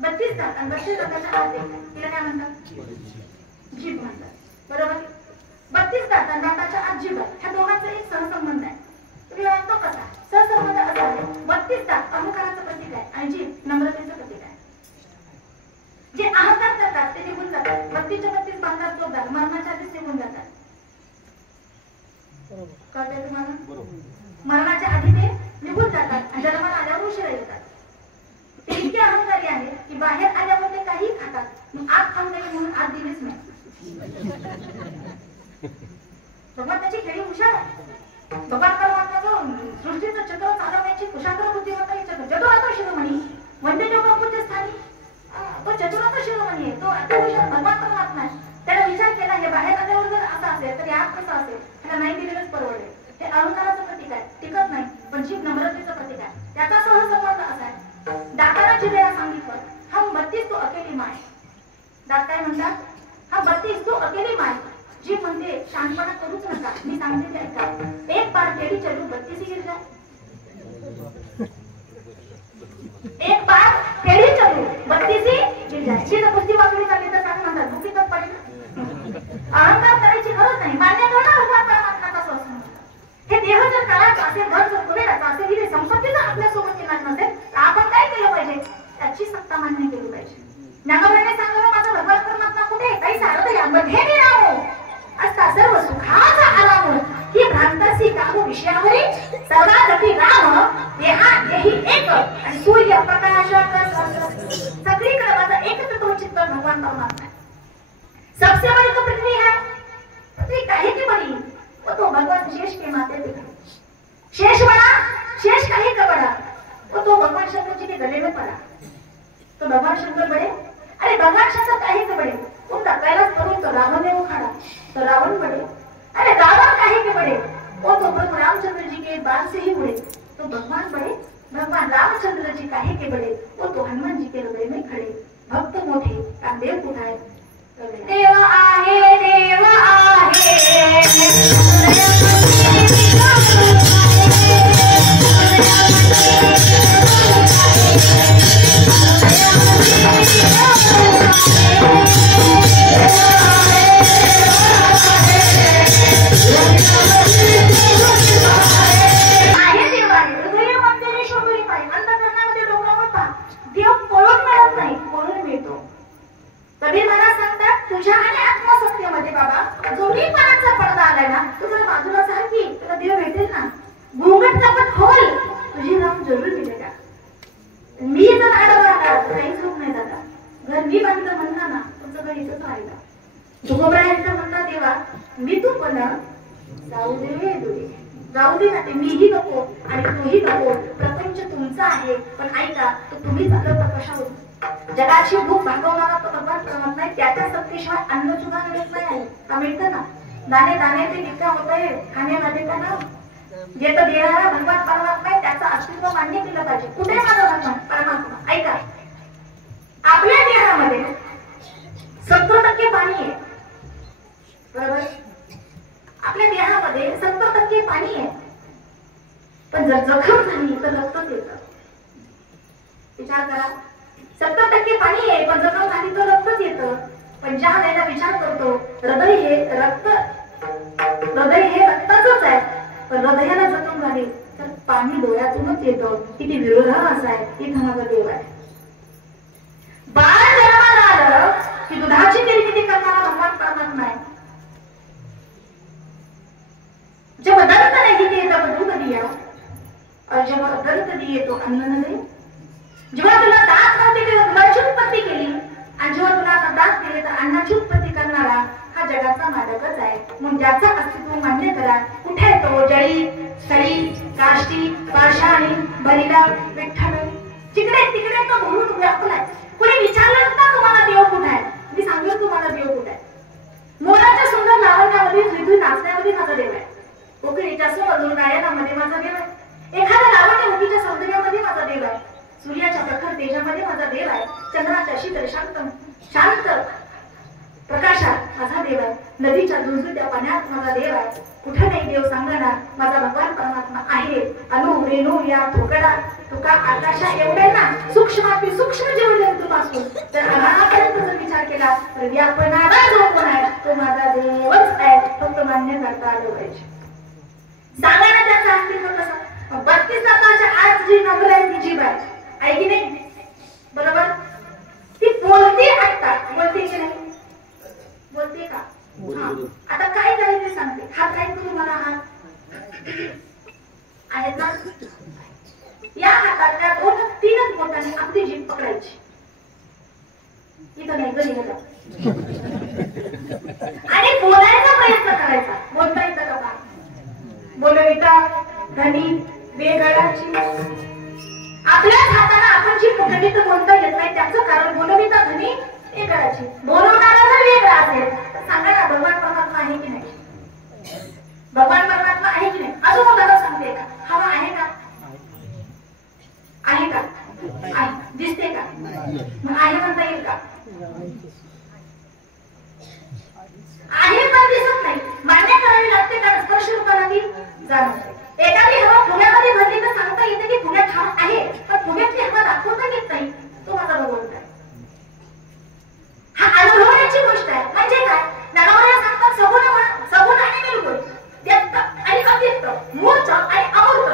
32 दात आणि 32 दाताच्या आत तिला काय म्हणतात? जीभ म्हणतात. बरोबर? 32 दात आणि दाताच्या आत जीभ आहे. ह्या दोघांचा एक सहसंबंध आहे. तुम्ही म्हणतो कसा? सहसंबंध असा आहे 32 दात अहंकाराचं प्रतीक आहे आणि जीभ नम्रतेचं प्रतीक आहे. जे अहंकार करतात ते निघून जातात. 32 भांगात जोरदार मरणाच्या आधीच निघून जातात. कळतंय तुम्हाला? मरणाच्या आधी ते निघून जातात आणि जन्माला आल्यावर उशिरा येतात. ते इतके अहंकारी आहेत की बाहेर आल्यावर ते काही खातात. मग आत खाऊन नाही म्हणून आत दिलीच नाही. भगवान त्याची खेळी हुशार आहे. भगवान परमात्मा सृष्टीचं चक्र चालवण्याची कुशाग्र बुद्धिमत्ता चक्र जदुराचा शिरोमणी वंदे योगा पूज्य स्थानी तो चतुराचा शिरोमणी आहे. तो अतिहुशार भगवान परमात्मा आहे. त्याला विचार केला हे बाहेर आल्यावर जर असं असेल तर यात कसं असेल? त्याला नाही दिलेलंच परवडेल. हे अहंकाराचं प्रतीक आहे. टिकत नाही. पण जीभ नम्रतेचं प्रतीक आहे. त्याचा सहसंबंध असा आहे. दाताला जिभेला सांगितलं हम 32 तो अकेली माय. दात काय म्हणतात? हम 32 तो अकेली माय. जीभ म्हणते शांतपणा करूच नका. मी सांगते ते ऐका. एक बार टेढ़ी चलू 32 गिर जाए. एक बार टेढ़ी चलू 32 गिर जाए. जी जर कुस्ती वाकडी चालली तर काय म्हणतात? दुखीतच पडेल. अहंकार करायची गरज नाही. मान्य करणं भगवान परमात्म्याचा स्वभाव. हे देह जर काळाचा असेल, घर जर कुबेराचा असेल, ही संपत्ती जर आपल्यासोबत येणार नसेल तर आपण काय केलं पाहिजे? त्याची सत्ता मान्य केली पाहिजे. ज्ञानोबाने सांगितलं माझा भगवान परमात्मा कुठे? काही सारं यामध्ये मी राहू असता सर्व सुखाचा आराम ही भ्रांतासी काहू विषयावरी सदा गती राम देहा देही एक आणि सूर्य प्रकाश सगळीकडे माझा एकत्र चित्त भगवान परमात्मा है। सबसे बड़ी तो पृथ्वी है, पृथ्वी काहे की बड़ी, वो तो भगवान शेष के माथे पे था। शेष बड़ा, शेष काहे का बड़ा, वो तो भगवान शंकर जी के गले में पड़ा। तो भगवान शंकर बड़े, अरे भगवान शंकर काहे के बड़े, उनका कैलाश पर्वत तो रावण ने उखाड़ा, तो रावण बड़े। अरे रावण काहे के बड़े, वो तो प्रभु रामचंद्र जी के बाण से ही उड़े। तो भगवान बड़े, भगवान रामचंद्र जी काहे के बड़े, वो तो हनुमान जी के हृदय में खड़े। भक्त मोठे का देव कुठाए, देव आहे देव आहे कधी मला सांगतात तुझ्या आणि आत्मसत्तेमध्ये बाबा जो मी पणाचा पडदा आलाय ना, तो जर बाजूला सारखी तुला देव भेटेल ना, घुंगट कपट खोल तुझी राम जरूर मिळेल. मी जर आडवा काहीच होत नाही दादा. घर मी बांधलं म्हणला ना, तुमचं घर इथंच राहिला. तुकोबरायांचं म्हणता देवा मी तू पण जाऊ दे दुरे, जाऊ दे ना, ते मीही नको आणि तूही नको. प्रपंच तुमचा आहे, पण ऐका तो तुम्ही चालवता कशावर. जगाची भूक भागवणारा तो भगवान करत नाही, त्याच्या सत्तेशिवाय अन्न सुद्धा मिळत नाही. का मिळतं ना, दाणे दाणे ते विका होत आहे खाण्यामध्ये का ना. जे तर देणारा भगवान परमात्मा आहे त्याचं अस्तित्व मान्य केलं पाहिजे. कुठे माझा भगवान परमात्मा, ऐका आपल्या देहामध्ये 70% पाणी आहे, बरोबर. आपल्या देहामध्ये 70% पाणी आहे, पण जर जखम झाली तर रक्तच येतं. विचार करा, 70% पाणी आहे पण जखम झाली तर रक्तच येतं. पण ज्या वेळेला विचार करतो हृदय हे रक्ताचंच आहे, पण हृदयाला जखम झाली तर पाणी डोळ्यातूनच येतं. किती विरोधाभास आहे. इथं माझा देव आहे. बाळ जन्माला आलं की दुधाची निर्मिती करणारा भगवान परमात्मा आहे. जब दंत नहीं दिए तब दूध दिया, और जब दंत दिए तो अन्न न दे. जेव्हा तुला दात नव्हते तेव्हा दुधाची उत्पत्ती केली, आणि जेव्हा तुला आता दात दिले तर अन्नाची उत्पत्ती करणारा हा जगाचा मालकच आहे. म्हणून त्याचं अस्तित्व मान्य करा. कुठे तो जळी स्थळी काष्टी पाषाणी बलिला विठ्ठल, जिकडे तिकडे तो म्हणून व्यापला आहे. कुणी विचारलं ना तुम्हाला देव कुठे आहे, मी सांगेन तुम्हाला देव कुठे आहे. मोराच्या सुंदर लावण्यामध्ये विधू नाचण्यामध्ये माझा देव आहे. कोकिळीच्या सुमधुर गायनामध्ये माझा देव आहे. एखाद्या लावण्य मुलीच्या सौंदर्यामध्ये माझा देव आहे. सूर्याच्या प्रखर तेजामध्ये माझा देव आहे. चंद्राच्या शीतल शांत प्रकाशात माझा देव आहे. नदीच्या झुळझुळत्या पाण्यात माझा देव आहे. कुठे नाही देव सांगा ना, माझा भगवान परमात्मा आहे. अनु रेणू या ठोकळा तुका आकाशा एवढे ना, सूक्ष्माती सूक्ष्म जीव जंतूपासून जर अनापर्यंत जर विचार केला तर व्यापणारा जो कोण आहे तो माझा देवच आहे. फक्त मान्य करता आलं पाहिजे. सांगा ना त्याचा अस्तित्व कसं. 32 तासाच्या आज जी नम्रांची जीव आहे की नाही, बरोबर. ती बोलते आता, बोलते की नाही, बोलते का. आता काय करायचं सांगते. हात काय करू मला, हात आहेत ना, या हातातल्या 2-3 बोटांनी आपली जीभ पकडायची. इथं नाही घरी गेला आणि बोलायचा प्रयत्न करायचा. बोलता येतं का पहा. बोलविता धनी वेगळाची. आपल्याच हाताने आपण जी पकडली तर बोलता येत नाही. त्याचं कारण बोलविता धनी वेगळाची. बोलवणारा जर वेगळा असेल तर सांगा ना, भगवान परमात्मा आहे की नाही. भगवान परमात्मा आहे की नाही. अजून उदाहरण सांगते का. हवा आहे का, आहे का, दिसते का, मग आहे म्हणता येईल का. आहे पण दिसत नाही, मान्य करावी लागते. कारण स्पर्श रूपाला ती जाणवते. एखादी हवा पुण्यामध्ये भरली तर सांगता येते की पुण्यात हवा आहे, पण पुण्यातली हवा दाखवता येत नाही. तो माझा भगवंत आहे. हा अनुभवण्याची गोष्ट आहे. म्हणजे काय, नगावऱ्या सांगतात सगुण आणि निर्गुण, व्यक्त आणि अव्यक्त, मूर्त आणि अमूर्त.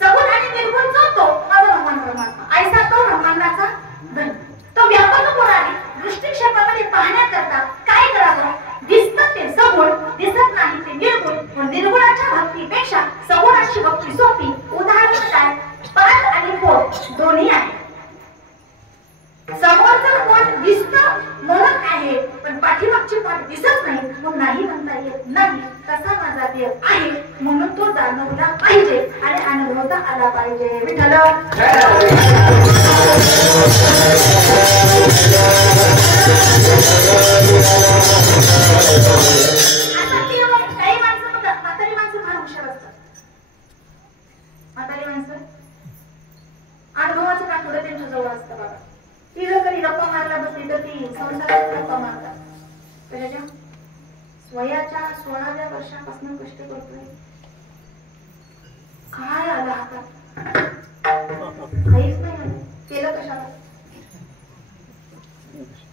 सगुण आणि निर्गुण जो तो माझा भगवान परमात्मा. ऐसा तो ब्रह्मांडाचा धन. तो व्यापक पुराणी दृष्टिक्षेपामध्ये पाहण्याकरता काय करावं. दिसतं ते सगुण, दिसत नाही ते निर्गुण. निर्गुणाच्या भक्तीपेक्षा सगुणाची भक्ती सोपी. उदाहरण काय, पाठ आणि पोट दोन्ही आहे. समोरचं पोट दिसत नुसतं म्हणत आहे पण पाठीमागची पाठ दिसत नाही म्हणून नाही म्हणता येत नाही. तसा माझा देव आहे म्हणून तो जाणवला पाहिजे आणि अनुभवता आला पाहिजे. विठ्ठल काही माणसं बघा, म्हातारी माणसं फार हुशार असतात. म्हातारी माणसं अनुभवाचं का थोडं त्यांच्या जवळ असतं बघा. ती जर कधी गप्पा मारला बसली तर ती संसारात गप्पा मारतात. त्याच्या वयाच्या 16व्या वर्षापासून कष्ट करतोय. काय आलं हातात? काहीच नाही आलं. केलं कशाला?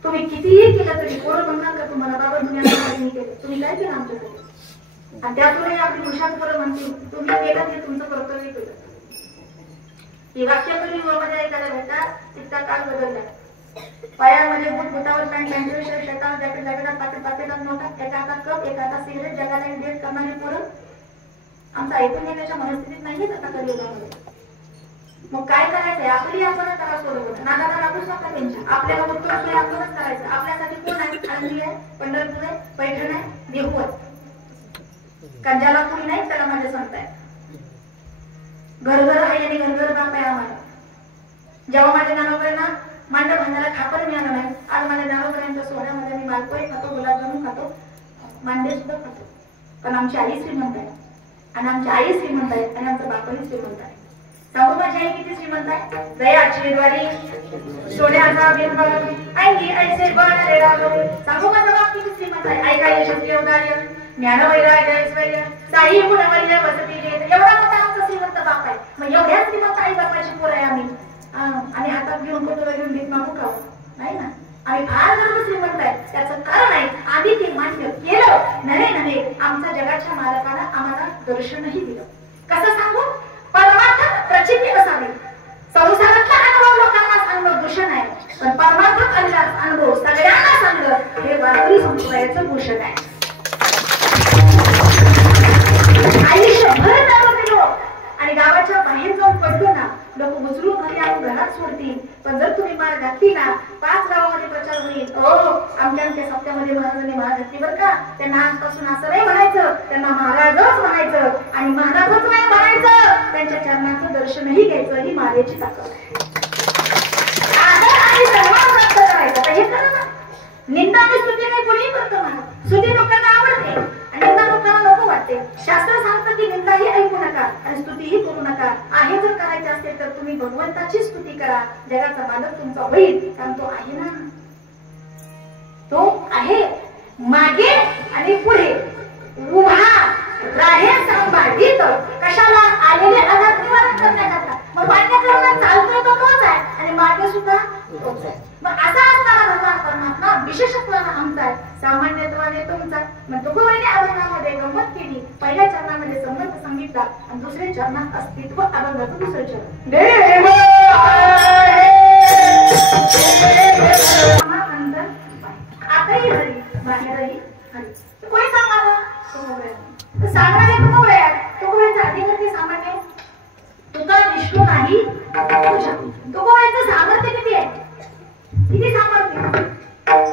तुम्ही कितीही केलं तरी कोण म्हणणार का तुम्हाला बाबा तुम्ही केलं? तुम्ही काय केलं आमच्यासाठी? आणि त्यातूनही आपली हुशार पोरं म्हणतील तुम्ही केलं ते तुमचं कर्तव्य केलं. ही वाक्य तुम्ही मध्ये ऐकायला भेटतात. तितका काळ बदलला. पायामध्ये बूट, बुटावर पॅन्ट, पॅन्टवर शर्ट, शर्टावर जॅकेट, जॅकेटात पाकिटात नोटा, एका हातात कप, एका हातात सिगरेट, जगाला डेट करणारी पोरं आमचं ऐकून घेण्याच्या मनस्थितीत नाहीयेत आता कलियुगामध्ये. मग काय करायचंय? आपली आपणच करा सोडवून नादाला लागूच नका त्यांच्या. आपल्याला उत्तर सोय आपणच करायचं. आपल्यासाठी कोण आहे? आळंदी आहे, पंढरपूर आहे, पैठण आहे, देहू आहे. कंजाला कुणी नाही त्याला माझे सांगताय. घर घर आहे आणि घर घर बाप आहे आम्हाला. जेव्हा माझ्या ज्ञानोबांना मांड बांधायला खापर मिळालं नाही, आज माझ्या ज्ञानोबांच्या सोहळ्यामध्ये मी मालपोळी खातो, गुलाबजामुन खातो, मांडे सुद्धा खातो. पण आमची आई श्रीमंत आहे आणि आमची आई श्रीमंत आहे आणि आमचा बापही श्रीमंत आहे. सांगू माझी आई किती श्रीमंत आहे? दयाची द्वारी सोन्याचा बिंब आई ऐसे बनले रागो. सांगू माझा बाप किती श्रीमंत आहे? आई काय यशस्वी उदार्य ज्ञानवैराग्य ऐश्वर्य साई गुणवैर्य वसती घेत. एवढा मोठा आमचा श्रीमंत बाप आहे. मग एवढ्या श्रीमंत आई बापाची पोर आहे आम्ही. आणि हातात घेऊन कटोरा घेऊन भीक मागू का? नाही ना. आम्ही फार गर्व श्रीमंत आहे. त्याचं कारण आहे आधी ते मान्य केलं. नव्हे आमच्या जगाच्या मालकाला आम्हाला दर्शनही दिलं. कसं सांगू? परमार्थात प्रचिती असावी. संसारातला अनुभव लोकांना सांगणं भूषण आहे पण परमार्थात आलेला अनुभव सगळ्यांना सांगणं हे वारकरी संप्रदायाचं भूषण आहे. आयुष्यभर दारू पिलो आणि गावाच्या बाहेर जाऊन पडलो ना, लोक उचलून घरी आणून घरात सोडतील. पण जर तुम्ही माळ घातली ना, 5 गावामध्ये प्रचार होईल. आमच्या सप्त्यामध्ये महाराजांनी माळ घातली बरं का. त्यांना आजपासून असं नाही म्हणायचं, त्यांना महाराजच म्हणायचं आणि महाराजच नाही म्हणायचं, त्यांच्या चरणाचं दर्शनही घ्यायचं. ही माळेची ताकद आहे. आदर आणि सन्मान प्राप्त करायचा. हे करा ना. निंदा आणि स्तुती नाही कोणीही करतो म्हणा. स्तुती लोकांना आवडते आणि निंदा लोकांना नको वाटते. शास्त्र सांगतं की निंदाही ऐकू नका आणि स्तुतीही करू नका. आहे जर करायचे असेल तर तुम्ही भगवंताची स्तुती करा. जगाचा मालक तुमचा होईल कारण तो आहे ना. तो आहे मागे आणि पुढे उभा राहे सांभाळीत. कशाला? आलेले आघात निवारण करण्याकरता. मग मान्य करून चालतोय तो तोच आहे आणि मागे सुद्धा तोच आहे. मग असा असताना भगवान परमात्मा विशेषत्वाने आमचा आहे, सामान्यत्वाने तुमचा. मग तुकोबाईने अभंगामध्ये गंमत केली. पहिल्या चरणामध्ये संबंध सांगितला आणि दुसऱ्या चरणात अस्तित्व अभंगाचं दुसरं चरण. देव आताही हरी बाहेरही हरी. कोणी सांगावं? सांगणारे तुकोबाई आहेत. तुकोबाईचा अधिकार सामान्य तुका विष्णू नाही तुझ्या. तुकोबाईचं सामर्थ्य किती आहे? किती सामर्थ्य?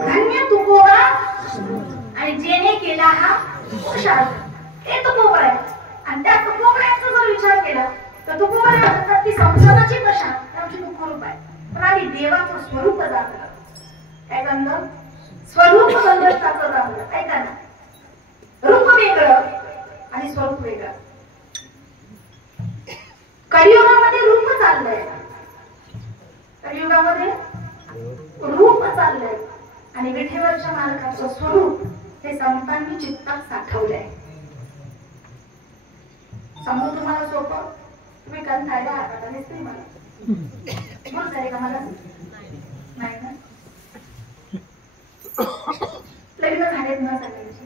धन्य तुकोबा आणि जेने केला हा पुरुषार्थ. हे तुकोबा आहे. आणि त्या तुकोबाईचा जर विचार केला तर तुकोबाई म्हणतात की संसाराची दशा आमची दुःखरूप आहे पण आम्ही देवाचं स्वरूप जाणलं. काय जाणलं? स्वरूप संदर्भाचं जाणलं. ऐका ना, रूप वेगळं आणि स्वरूप वेगळं. कलियुगामध्ये रूप चाललंय. कलियुगामध्ये रूप चाललंय आणि विठेवरच्या मालकाचं स्वरूप हे संतांनी चित्तात साठवलंय. सांगू तुम्हाला सोपं? तुम्ही काल खायला हातात दिसते मला बोल झाले का? मला नाही ना. लग्न झालेत ना सगळ्यांची.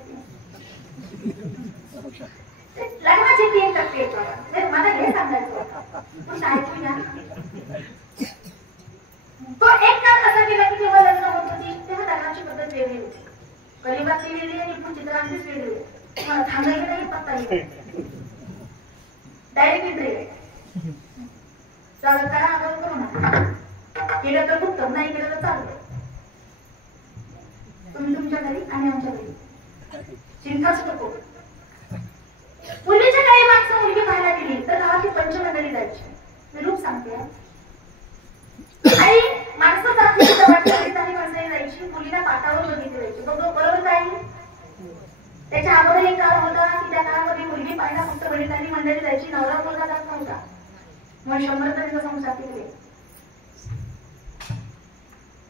लग्नाचे 3% मला हे सांगायचं होतं पण ऐकूया. तो एक काळ असा गेला की तेव्हा लग्न होत होती तेव्हा लग्नाची पद्धत वेगळी होती. कलियुगातली वेगळी आणि पण चित्रांचीच वेगळी होती. तुम्हाला थांबायला नाही पत्ता येईल. डायरेक्ट इंटरव्ह्यू चालत करा. आवाज करू नका. केलं तर उत्तम, नाही केलं तर चालतं. तुम्ही तुमच्या घरी आणि आमच्या घरी. चिंताच नको. पूर्वीच्या काही माणसं मुलगी पाहायला गेली तर गावाची पंचमंडळी जायची. मी रूप सांगते. आई माणसं जाती वाटली माणसाही जायची, मुलीला पाटावर बघितली जायची. बरोबर काय? त्याच्या अगोदर एक काळ होता की त्या काळामध्ये मुलगी पाहायला फक्त वडिलांनी मंडळी जायची, नवरा मुलगा जात नव्हता. मग 100 तरी संसार केले.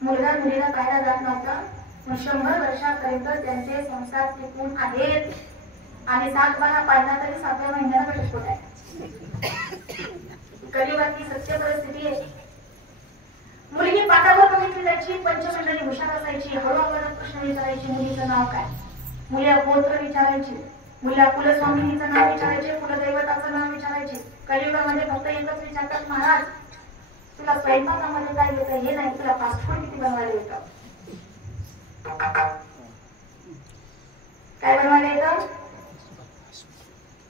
मुलगा मुलीला पाहायला जात नव्हता. मग 100 वर्षापर्यंत त्यांचे संसार टिकून आहेत. आणि 7 बारा पाहिला तरी 7व्या महिन्याला घटस्फोट आहे. कलियुगातली सत्य परिस्थिती आहे. मुलगी पाटावर बघितली जायची, पंचमंडळी हुशार असायची, हळूहळू प्रश्न विचारायची, मुलीचं नाव काय, मुलीला गोत्र विचारायची, मुलीला कुलस्वामिनीचं नाव विचारायचे, कुलदैवताचं नाव विचारायचे. कलियुगामध्ये फक्त एकच विचारतात, महाराज तुला स्वयंपाकामध्ये काय येतं हे नाही, तुला फास्ट फूड किती बनवायला येतं. काय बनवायला येतं?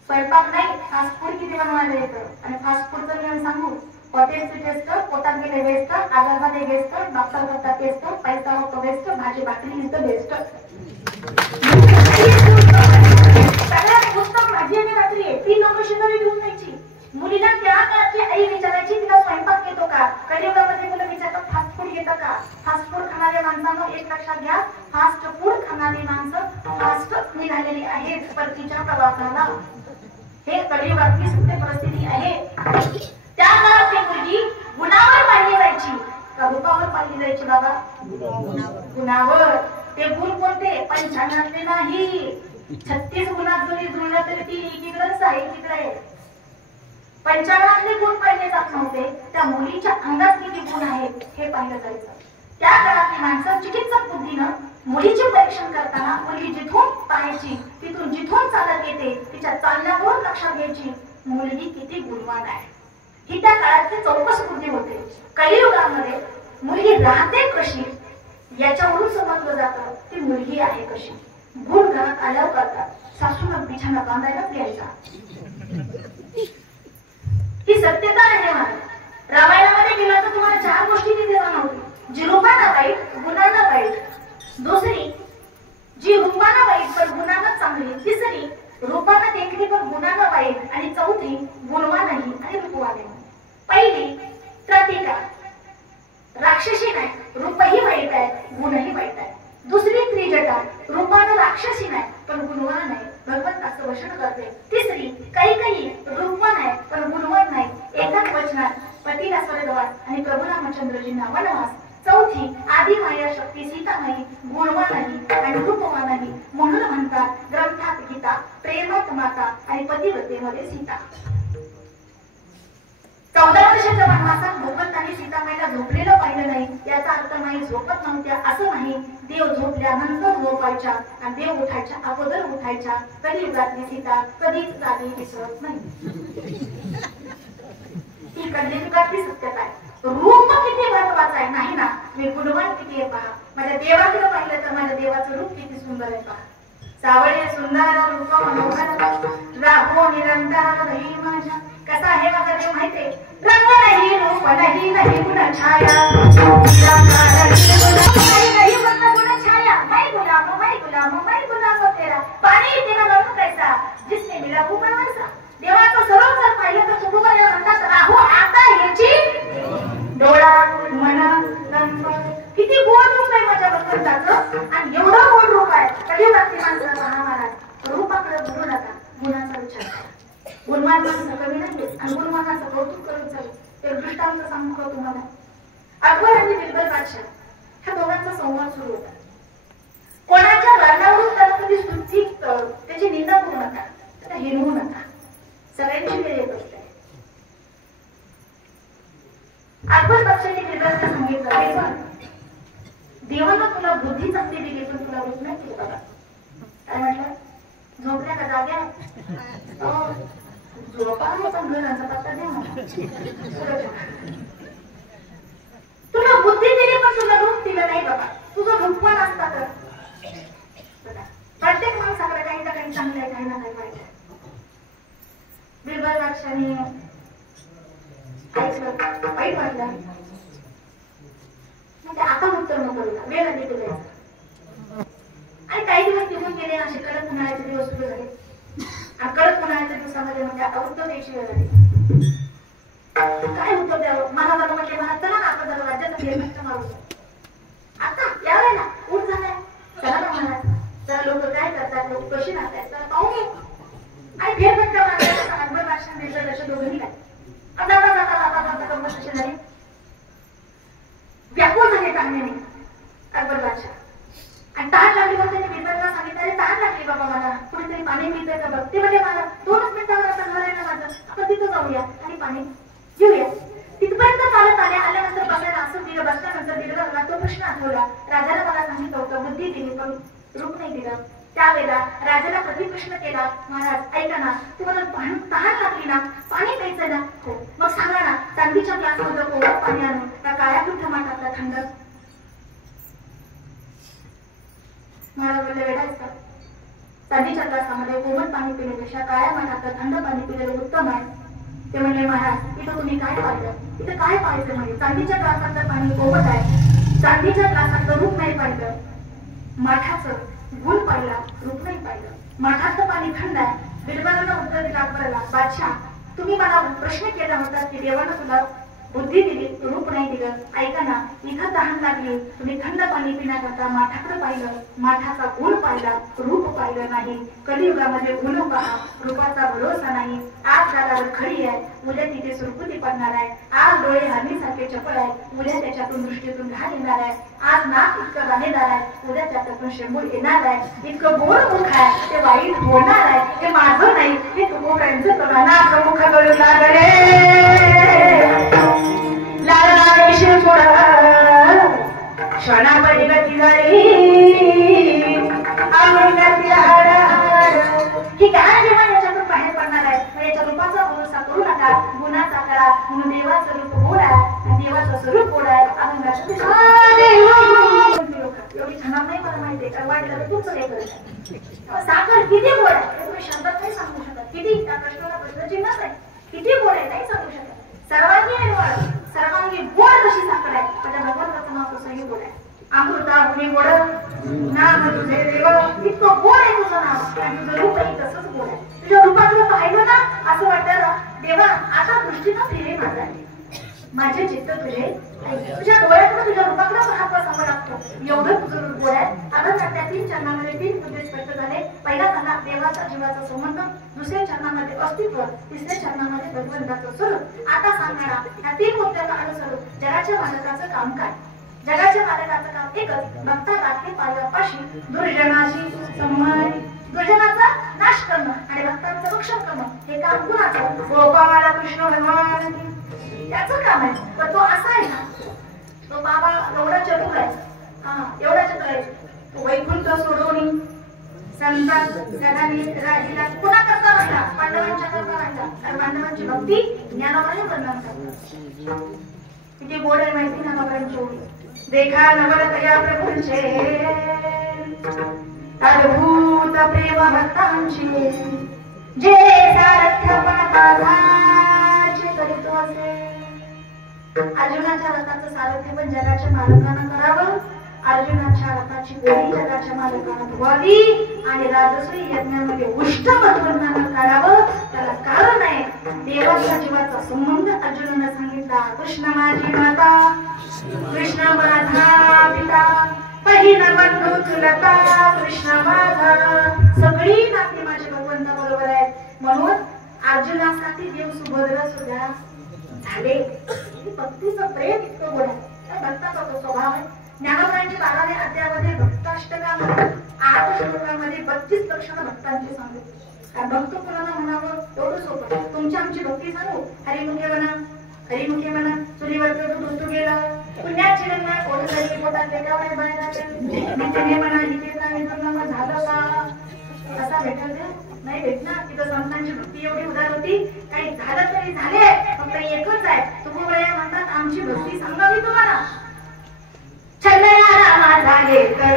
स्वयंपाक नाही, फास्ट फूड किती बनवायला येतं. आणि फास्ट फूडचं नियम सांगू, हॉटेलची टेस्ट, पोटात गेले वेस्ट, आजारमध्ये वेस्ट, डॉक्टर करता टेस्ट, पैसा होतो वेस्ट, भाजी भाकरी इज द बेस्ट. सगळ्यात पुस्तक भाजी आणि भाकरी आहे, ती लोक शिकवली घेऊन जायची. मुलीला त्या काळची आई विचारायची तिला स्वयंपाक येतो का. कलियुगामध्ये मुलं विचारतात फास्ट फूड येतं का. फास्ट फूड खाणाऱ्या माणसांना एक लक्षात घ्या, फास्ट फूड खाणारी माणसं फास्ट निघालेली आहेत परतीच्या प्रवासाला. हे कलियुगातली सत्य परिस्थिती आहे. त्या काळातली मुलगी गुणावर पाहिली जायची का रूपावर पाहिली जायची बाबा? गुणावर. ते गुण कोणते? पंचांगातले नाही. 36 गुणात जरी जुळलं तरी ती एकीकडेच आहे, एकीकडे. पंचांगातले गुण पाहिले जात नव्हते, त्या मुलीच्या अंगात किती गुण आहेत हे पाहिलं जायचं. त्या काळातली माणसं चिकित्सक बुद्धीनं मुलीचे परीक्षण करताना मुलगी जिथून पाहायची, तिथून जिथून चालत येते तिच्या चालण्यावरून लक्षात घ्यायची मुलगी किती गुणवान आहे. ही त्या काळातली चौकस बुद्धी होते. कलियुगामध्ये मुलगी राहते कशी याच्यावरून समजलं जातं ती मुलगी आहे कशी. गुण घरात आल्यावर करतात, सासूला बिछाना बांधायला द्यायचा. ही सत्यता आहे. रामायणामध्ये गेला तर तुम्हाला 4 गोष्टी तिथे जाणवतील. जी रूपाना वाईट, गुणांना वाईट. दुसरी जी रूपाना वाईट पण गुणांना चांगली. तिसरी रूपाना देखणी पण गुणांना वाईट. आणि चौथी गुणवानही आणि रूपवानही. पहिली प्रतिका, राक्षसी नाही, रूपही वाईट आहे, गुणही वाईट आहे. दुसरी त्रिजटा, रूपानं राक्षसी नाही पण गुणवान आहे, भगवंताचं वचन करते. तिसरी कैकेयी, रूपवान आहे पण गुणवान नाही, एकाच वचनात पतीला स्वर्गवास आणि प्रभू रामचंद्रजींना वनवास. चौथी आदी माया शक्ती सीतामाई, गुणवानही आणि रूपवानही, म्हणून म्हणतात ग्रंथात गीता, प्रेमात माता आणि पतिव्रतेमध्ये सीता. 14 वर्षाच्या वनवासात भगवंतांनी सीतामाईला झोपलेलं पाहिलं नाही. याचा अर्थ माई झोपत नव्हत्या असं नाही. देव झोपल्यानंतर झोपायच्या आणि देव उठायच्या अगोदर उठायच्या. कलियुगातली सीता कधीच जागी विसरत नाही. ही कलियुगातली सत्यता आहे. रूप किती महत्वाचं आहे नाही ना, मी गुणवान किती आहे पहा. माझ्या देवाकडे पाहिलं तर माझ्या देवाचं रूप किती सुंदर आहे पहा. सावळे सुंदर रूप मनोहर, राहो निरंतर रही माझ्या. कसा आहे माझा देव माहितीये? रंग नाही, रूप नाही, नाही गुण छाया, नाही गुण छाया. मैं गुलाम तेरा, पाणी तेरा रंग कैसा, जिसने मिला वो वैसा. देवाचं सर्व जर पाहिलं तर तुकोबा म्हणतात राहो आता ह्याची डोळा मन रंग. किती गोड रूप आहे माझ्या भगवंताचं आणि एवढं गोड रूप आहे. कलियुगातली माणसं पहा महाराज, रूपाकडे बघू नका, गुणाचा विचार करा. गुणवान माणसं कमी नाहीये आणि गुणवानाचं कौतुक करत चालू. ते दृष्टांत सांगू का तुम्हाला? अकबर आणि बिरबल बादशाह ह्या दोघांचा संवाद सुरू होता. कोणाच्या वर्णावरून त्याला कधी स्तुती त्याची निंदा करू नका, त्याला हिरवू नका. सगळ्यांची वेळ येत असते. अकबर बादशाहने बिरबलला सांगितलं, बिरबल देवानं तुला बुद्धी चांगली दिली पण तुला रूप नाही दिलं बघा. काय म्हटलं? झोपल्या का जाग्या? झोपा पण घराचा पत्ता द्या मला. तुला बुद्धी दिली पण तुला रूप दिलं नाही बाबा. तुझं रूपवान असता तर प्रत्येक माणसाकडे काही ना काही चांगलं आहे, काही ना काही वाईट आहे. बिरबल बादशाहने ऐकलं, वाईट वाटलं. म्हणजे आता उत्तर नको, वेळ आली तुला. काही दिवस निघून गेले असे कडक उन्हाळ्याचे दिवस सुरू झाले. कडक उन्हाळ्याच्या दिवसामध्ये म्हणजे आता उत्तर द्यायची वेळ झाली. काय उत्तर द्यावं? मला म्हटले मला चला ना आपण जरा राज्यात फेरफटका मारू. आता यावे ना उठ झालाय चला ना मला जरा लोक काय करतात लोक कशी राहतात जरा पाहून ये. आणि फेरफटका मारण्याचा अकबर भाषण दिलं तसे दोघंही काय आता गंमत कशी झाली. व्याकुळ झाले तांदळाने अकबर बादशाह आणि तहान लागली मग त्यांनी बिरबलला सांगितलं अरे तहान लागली बाबा मला कुणीतरी पाणी मिळतंय का बघ. ते म्हणजे मला 2 मिनिटावर आता घर आहे ना माझं आपण तिथं जाऊया आणि पाणी घेऊया. तिथपर्यंत चालत आल्यानंतर बसायला असं दिलं. बसल्यानंतर बिरबलला तो प्रश्न आठवला. राजाला मला सांगितलं होतं बुद्धी दिली पण रूप नाही दिलं. त्यावेळेला राजाला कधी प्रश्न केला महाराज ऐका ना तुम्हाला तहान लागली ना पाणी प्यायचं ना हो मग सांगा ना चांदीच्या ग्लासमध्ये कोवळं पाणी आणून का काळ्या पिठामाटातला थंड. महाराज बोलले वेडा असता चांदीच्या ग्लासामध्ये कोमट पाणी पिण्यापेक्षा काळ्या माठातलं थंड पाणी पिलेलं उत्तम आहे. ते म्हणले महाराज इथं तुम्ही काय पाहिलं इथं काय पाहायचं म्हणजे चांदीच्या ग्लासातलं पाणी कोमट आहे चांदीच्या ग्लासातलं रूप नाही पाहिलं माठाचं गुण पाहिला रूप नाही पाहिलं. माठातलं पाणी थंड आहे. बिरबलानं उत्तर दिलं अकबराला बादशाह तुम्ही मला प्रश्न केला होता की देवानं तुला बुद्धी दिली रूप नाही दिलं. ऐका ना इथं तहान लागली तुम्ही थंड पाणी पिण्याकरता माठाकडे पाहिलं माठाचा गुण पाहिला रूप पाहिलं नाही. कलियुगामध्ये गुण पहा रूपाचा भरोसा नाही. आज दारावर खडी आहे उद्या तिथे सुरकुती पडणार आहे. आज डोळे हरणीसारखे चपळ आहे उद्या त्याच्यातून दृष्टीतून घाण येणार आहे. आज नाक इतकं दाणेदार आहे उद्या त्याच्यातून शेंबूड येणार आहे. इतकं गोड मुख आहे ते वाईट होणार आहे. हे माझं नाही हे तुमचं तुला नाक मुख कळू लागले क्षणापरी गती झाली ही काय जेव्हा याच्यातून बाहेर पडणार आहे मग याच्या रूपाचा भरोसा करू नका. गुणाचा कळा म्हणून देवाचं रूप गोड आहे आणि देवाचं स्वरूप गोड आहे. एवढी छान नाही मला माहिती आहे वाटलं तर तुमचं हे करत साखर किती गोड आहे तुम्ही शब्दात नाही सांगू शकत. किती त्या प्रश्नाला प्रश्नचिन्हच आहे किती गोड आहे नाही सांगू शकत. सर्वांगी गोड कशी साखर आहे माझ्या भगवंताचं नाव तसंही गोड आहे. अमृता गुणी गोड नाम तुझे देव इतकं गोड आहे तुझं नाव आणि तुझं रूपही तसंच गोड आहे. तुझ्या रूपाकडे पाहिलं ना असं वाटतं देवा आता दृष्टीनं फिरे माझा माझे चित्त तुझे तुझ्या डोळ्याकडे तुझ्या रूपाकडे पाहत बसावं लागतो एवढं तुझं रूप गोड आहे. आता त्या 3 चरणामध्ये 3 मुद्दे स्पष्ट झाले. पहिला झाला देवाचा जीवाचा संबंध दुसऱ्या चरणामध्ये अस्तित्व तिसऱ्या चरणामध्ये भगवंताचं स्वरूप. आता सांगणारा या 3 मुद्द्याला अनुसरून जगाच्या मालकाचं काम काय. जगाच्या मालकाचं काम एकच भक्ता राखे पायापाशी दुर्जनाशी संवाद दुर्जनाचा नाश करणं आणि भक्तांचं रक्षण करणं हे काम कुणाचं गोपाला कृष्ण भगवान त्याचं काम आहे. पण तो असा आहे ना तो बाबा एवढा चतुर आहे एवढा चतुर आहे तो वैकुंठ सोडून संतान जगाने राहिला पुन्हा करता राहिला पांडवांच्या करता राहिला कारण पांडवांची भक्ती ज्ञानामध्ये परिणाम करतात. किती गोड आहे माहिती ना बाबांची ओळी देखा नवलतया प्रभूंचे अद्भुत प्रेम भक्तांची जे सारथ्यपण माझे करीतो असे. अर्जुनाच्या रथाचं सारथ्य पण जगाच्या मालकानं करावं. अर्जुनाच्या रथाची गोडी जगाच्या मालकानं धुवावी आणि राजश्री यज्ञामध्ये उष्ट भगवंतानं करावं. त्याला कारण आहे देवाच्या जीवाचा संबंध. अर्जुनानं सांगितला कृष्ण माझी माता कृष्ण माझा पिता बहीण बंधू चुलता कृष्ण माझा सगळी नाती माझी भगवंता बरोबर आहे. म्हणून अर्जुनासाठी देव सुभद्रा सुद्धा झाले. भक्तीचं प्रेम इतकं गोड आहे भक्ताचा तो स्वभाव आहे. ज्ञानोबांच्या 12व्या अध्यायामध्ये भक्ताष्टकामध्ये 8 श्लोकामध्ये 32 लक्षणं भक्तांची सांगितली. कारण भक्त कुणाला म्हणावं एवढं सोपं. तुमची आमची भक्ती सांगू हरिमुखे म्हणा चुलीवरचं दूध उतू गेलं पुण्याची रंगा कोणतरी पोटात लेकावर बाहेर आले म्हणा इथे झालं का असा भेटेल नाही भेटणार. तिथं संतांची भक्ती एवढी उदार होती काही झालं तरी झाले फक्त एकच आहे तुकोबराया म्हणतात आमची भक्ती सांगावी तुम्हाला छंदया रामा झाले तर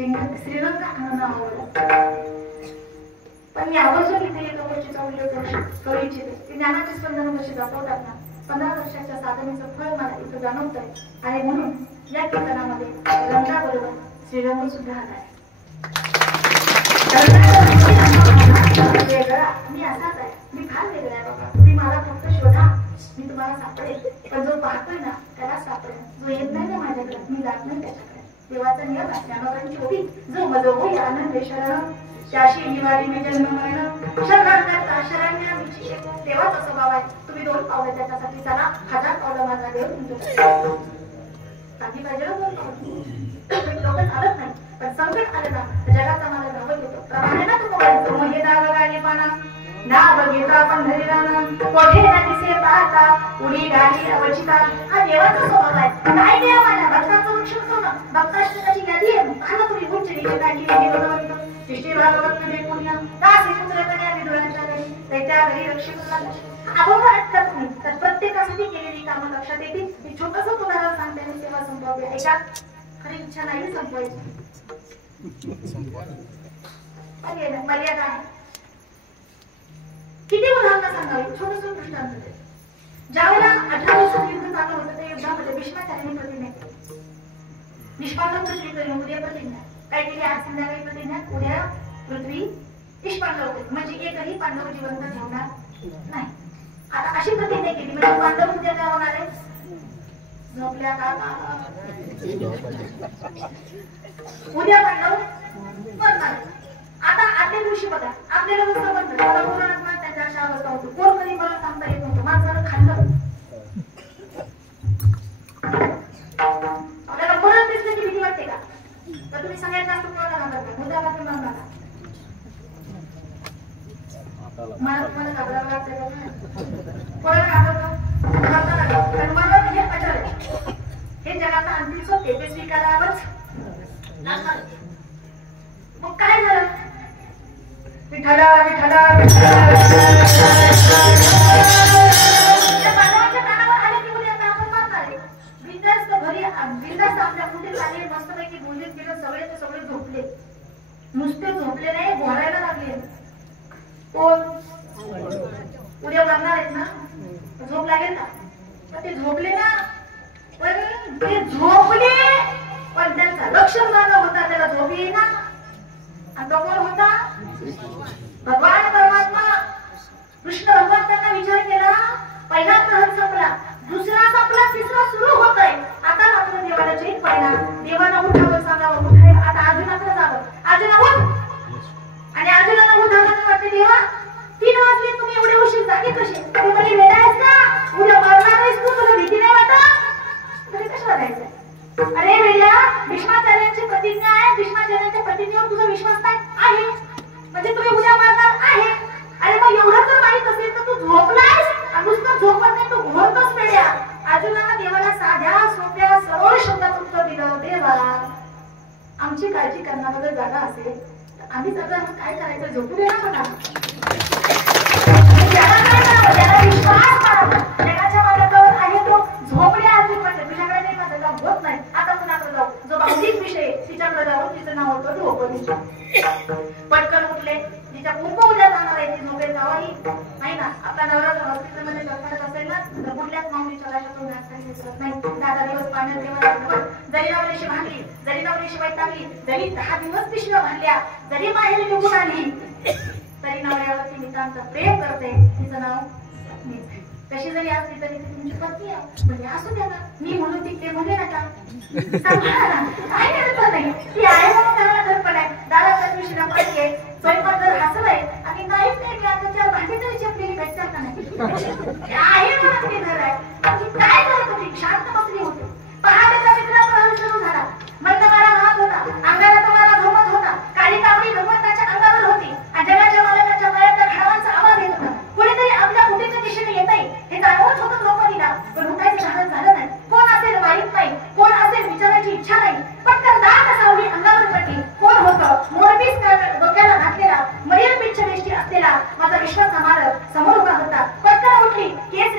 श्रीरंग आनंद आवडला. पण मी आवर्जून इथे एका गोष्टीचा उल्लेख करू इच्छिते की ज्ञानाचे स्पंदन कशी दाखवतात ना, 15 वर्षाच्या साधनेचं फळ मला इथं जाणवतंय आणि म्हणून या कीर्तनामध्ये रंगाबरोबर श्रीरंग सुद्धा आलाय. वेगळा मी असाच आहे, मी फार वेगळा आहे बाबा. तुम्ही मला फक्त शोधा, मी तुम्हाला सापडेल. पण जो पाहतोय ना त्याला सापडेल, जो येत नाही ना माझ्याकडे मी जात नाही त्याच्याकडे. देवाचा नियम आहे ज्ञानोबांची ओवी, जो मज होई आनंद शरण त्याशी निवारी मी जन्म मरण शरणागत शरण्याची देवाचा स्वभाव आहे. तुम्ही 2 पावलं त्याच्यासाठी चला, 1000 पावलं माझा देव तुमच्या बाकी पाहिजे 2 पावलं. लोक चालत नाही, पण संकट आलं ना जगाचा मला धावत येतो. प्रमाणे ना तुम्हाला मोहे दाग गाणी पाना नाव घेता पंढरीला ना कोठे ना दिसे पाहता उडी गाडी अवचिता. हा देवाचा स्वभाव आहे. काय देव माझ्या भक्ताचं रक्षण करणं, भक्ताष्टकाची यादी आहे. पाहता तुम्ही गुंच नीचे काढली वेगळी भगवंत सृष्टी भागवत मध्ये पुण्य दासी पुत्र कन्या विधवांच्या घरी दैत्या घरी रक्षक अभंग ऐकता तुम्ही तर प्रत्येकासाठी केलेली कामं लक्षात येतील. मी छोटंसं उदाहरण सांगते आणि सेवा संपवते. ऐका, खरी इच्छा नाही संपवायची, मर्यादा आहे. किती उदाहरणं सांगावी, छोटंसं दृष्टांत देते. ज्यावेळेला 18 वर्षाचं युद्ध चालू होतं त्या युद्धामध्ये भीष्माचार्यांनी प्रतिज्ञा केली, निष्पांडव पृथ्वी करेल. उद्या प्रतिज्ञा काय केली, आज संध्याकाळी प्रतिज्ञा, उद्या पृथ्वी निष्पांडव होते, म्हणजे एकही पांडव जिवंत ठेवणार नाही. आता अशी प्रतिज्ञा केली म्हणजे पांडव उद्या काय होणार आहे, झोपल्या का उद्या पांडव मरणार. आता आदल्या दिवशी बघा आपल्याला नुसतं म्हणतात मला पुराणात त्यांच्या अशा अवस्था होतो. कोण कधी मला सांगता येत नव्हतं. माणसानं खाल्लं आपल्याला मरण दिसण्याची भीती वाटते का? तर तुम्ही सगळ्यात जास्त कोणाला घाबरता, मुद्दा मात्र म्हणून मला तुम्हाला घाबरावं लागतं. कोणाला घाबरतो, कारण मरण हे अचल आहे. हे जगाचा अंतिम सत्य ते स्वीकारावंच लागणार. मग काय झालं, विठ्ठला विठ्ठला पांडवांच्या कानावर आले की उद्या आपण मारणार आहे. बिंदास्त घरी बिंदास्त आपल्या कुठे चालले, मस्तपैकी बोलत गेलं, सगळे झोपले. नुसते झोपले नाही, घोरायला लागले. कोण उद्या मारणार आहेत ना, झोप लागेल का? पण ते झोपले ना, पण ते झोपले पण त्यांचा लक्ष जागा होता, त्याला झोप येईना. आणि तो कोण होता, भगवान परमात्मा कृष्ण भगवान. त्यांना विचार केला, पहिला प्रहर संपला, दुसरा संपला, तिसरा सुरू होतोय. आता मात्र देवाला चैन पडला. देवाला उठावं सांगावं, उठाय. आता अर्जुनाकडे जावं, अर्जुना उठ. आणि अर्जुनाला उठावं वाटते, देवा 3 वाजले, तुम्ही एवढे उशीर जागे कसे? तू मला वेळ आहेस का? उद्या मरणार आहेस तू, तुला भीती नाही वाटत? तरी कशाला जायचंय? अरे वेड्या, भीष्माचार्यांची प्रतिज्ञा आहे. भीष्माचार्यांच्या प्रतिज्ञेवर तुझा विश्वास नाही आहे, म्हणजे तुम्ही उद्या मारणार आहे. अरे मग एवढं जर माहित असेल तर तू झोपलायस, नुसतं झोपत नाही, तू घोरतोस वेड्या. अर्जुनाला देवाला साध्या सोप्या सरळ शब्दात उत्तर दिलं, देवा आमची काळजी करणारा जर जागा असेल तर आम्ही सगळं काय करायचं, झोपू दे ना मला. त्याला विश्वास मारावा, जगाच्या मार्गावर आहे तो झोपले. अर्जुन म्हणते तुझ्याकडे नाही, माझं काम होत नाही, आता कुणाकडे जाऊ? जो भौतिक विषय तिच्याकडे जाऊन तिचं नाव होतं ढोपण. पटकन उठले, तिच्या कुंभ उद्या जाणार आहे, ती झोपेल जावाही नाही ना. आपला नवरा जर हॉस्पिटलमध्ये करत असेल ना तर कुठल्याच माऊलीच्या लाशातून नाही. 10 दिवस पाण्यात देवा, जरी नवरीशी भांडली, जरी नवरीशी वैतागली, जरी 10 दिवस पिशव्या भांडल्या, जरी माहेरी निघून आली, तरी नवऱ्यावरती नितांत प्रेम करते. तिचं नाव कशी जरी असली तरी ती तुमची पत्नी आहे, म्हणजे असू द्या ना. मी म्हणून ती ते म्हणे नका, काय करत नाही, ती आहे म्हणून त्याला धडपड आहे. दाराच्या दिवशीला पडले, स्वयंपाक जर हसलाय आणि नाहीच नाही की आता 4 भांडी तरी चपलेली भेटतात का नाही, आहे म्हणून ते घर आहे. काय करत होती, शांत बसली होती. पहाटेचा मित्र प्रहर सुरू झाला. मंदमारा वाहत होता, अंगाला तुम्हाला झोपत होता. काळी कावडी भगवंताच्या अंगावर होती आणि जगाच्या मालकाच्या मयाच्या घडावांचा आवाज येत होता. कोणीतरी आपल्या कुटीच्या दिशेने येत आहे हे जाणवत होतं द्रौपदीला, पण उठायचं धाडस झालं नाही. कोण असेल माहित नाही, कोण असेल विचारायची इच्छा नाही. पटकन दाट सावली अंगावर पडली. कोण होतं, मोरपीस डोक्याला घातलेला, मयूर पिच्छ वेष्टी असलेला माझा विश्वाचा मालक समोर उभा होता. पटकन उठली, केस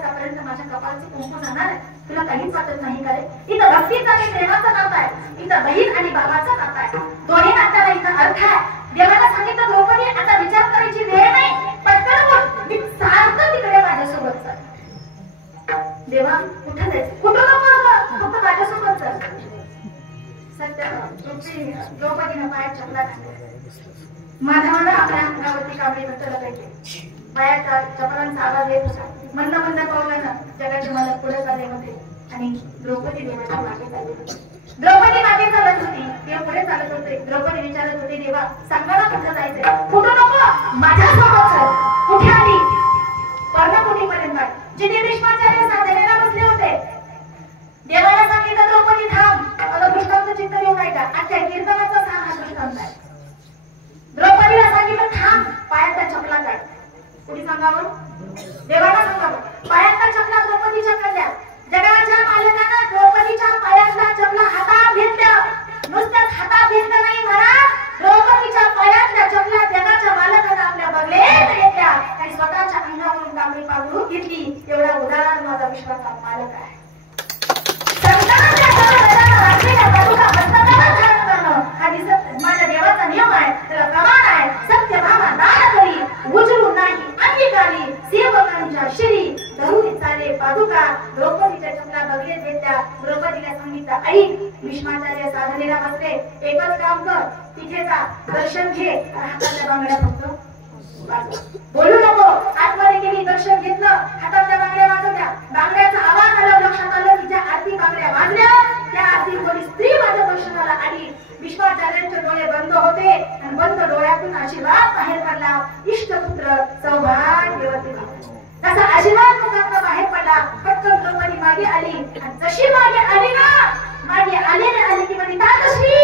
सूर्यास्तापर्यंत माझ्या कपाळचे कुंकू जाणार आहे. तुला काहीच वाटत नाही का रे? इथं भक्तीचं आणि प्रेमाचं नातं आहे, इथं बहीण आणि बाबाचं नातं आहे. दोन्ही नात्याला इथं अर्थ आहे. देवाला सांगितलं द्रौपदी आता विचार करायची वेळ नाही, पटकन बोल, मी सारखं तिकडे माझ्यासोबत चल. देवा कुठं जायचं? कुठं नको, फक्त माझ्यासोबत चल. सत्य द्रौपदीनं पायात चपला घातल्या. माधवानं आपल्या अंगावरती कापडी घट्ट लगायचे. पायाच्या चपलांचा आवाज येत होता. मंद मंद पावलानं जगाचे मालक पुढे चालले होते आणि द्रौपदी देवाच्या मागे चालली होती. द्रौपदी मागे चालत होती, देव पुढे चालत होते. द्रौपदी विचारत होती, देवा सांगा ना कुठं जायचंय? कुठं नको, माझ्यासोबत चल. कुठे आली? पर्णकुटीपर्यंत. जिथे भीष्माचार्य साधनेला बसले होते. देवाला सांगितलं द्रौपदी थांब, आता दृष्टांत चित्त येऊ नाही का? आजच्या कीर्तनाचा सांग हा दृष्टांत आहे. द्रौपदीला सांगितलं थांब, पायातल्या चपला काढ. कुणी सांगावं? देवाला सांगावं. पायातल्या चपला द्रौपदीच्या काढल्या. जगाच्या मालकानं द्रौपदीच्या पायातल्या चपला हातात घेतल्या. नुसत्याच हातात घेतलं नाही महाराज, द्रौपदीच्या पायातल्या चपला जगाच्या मालकानं आपल्या बगलेत घेतल्या आणि स्वतःच्या अंगावरून कापडी पांघरून घेतली. एवढा उदार माझा विश्वाचा मालक आहे. माझ्या देवाचा नियम आहे, त्याला प्रमाण आहे. सत्य भामा दान करी, उचलून नाही अंगीकारी. सेवकांच्या शिरी धरून चाले पादुका. द्रौपदीच्या चपला बगलेत घेतल्या. द्रौपदीला सांगितलं, आई भीष्माचार्य साधनेला बसले, एकच काम कर, तिथे जा, दर्शन घे, हातातल्या बांगड्या फक्त बोलू नको. आतमध्ये गेली, दर्शन घेतलं, हातातल्या बांगड्या वाजवल्या. बांगड्याचा आवाज आला, लक्षात आलं की ज्या आरती बांगड्या वाजल्या त्या आरती कोणी स्त्री माझ्या दर्शनाला आली. भीष्माचार्यांचे डोळे बंद होते आणि बंद डोळ्यातून आशीर्वाद बाहेर पडला. इष्टपुत्र सौभाग्यवती तसा आशीर्वाद मुखातून बाहेर पडला. पटकन द्रौपदी मागे आली आणि जशी मागे आली ना, मागे आली की म्हणे तातश्री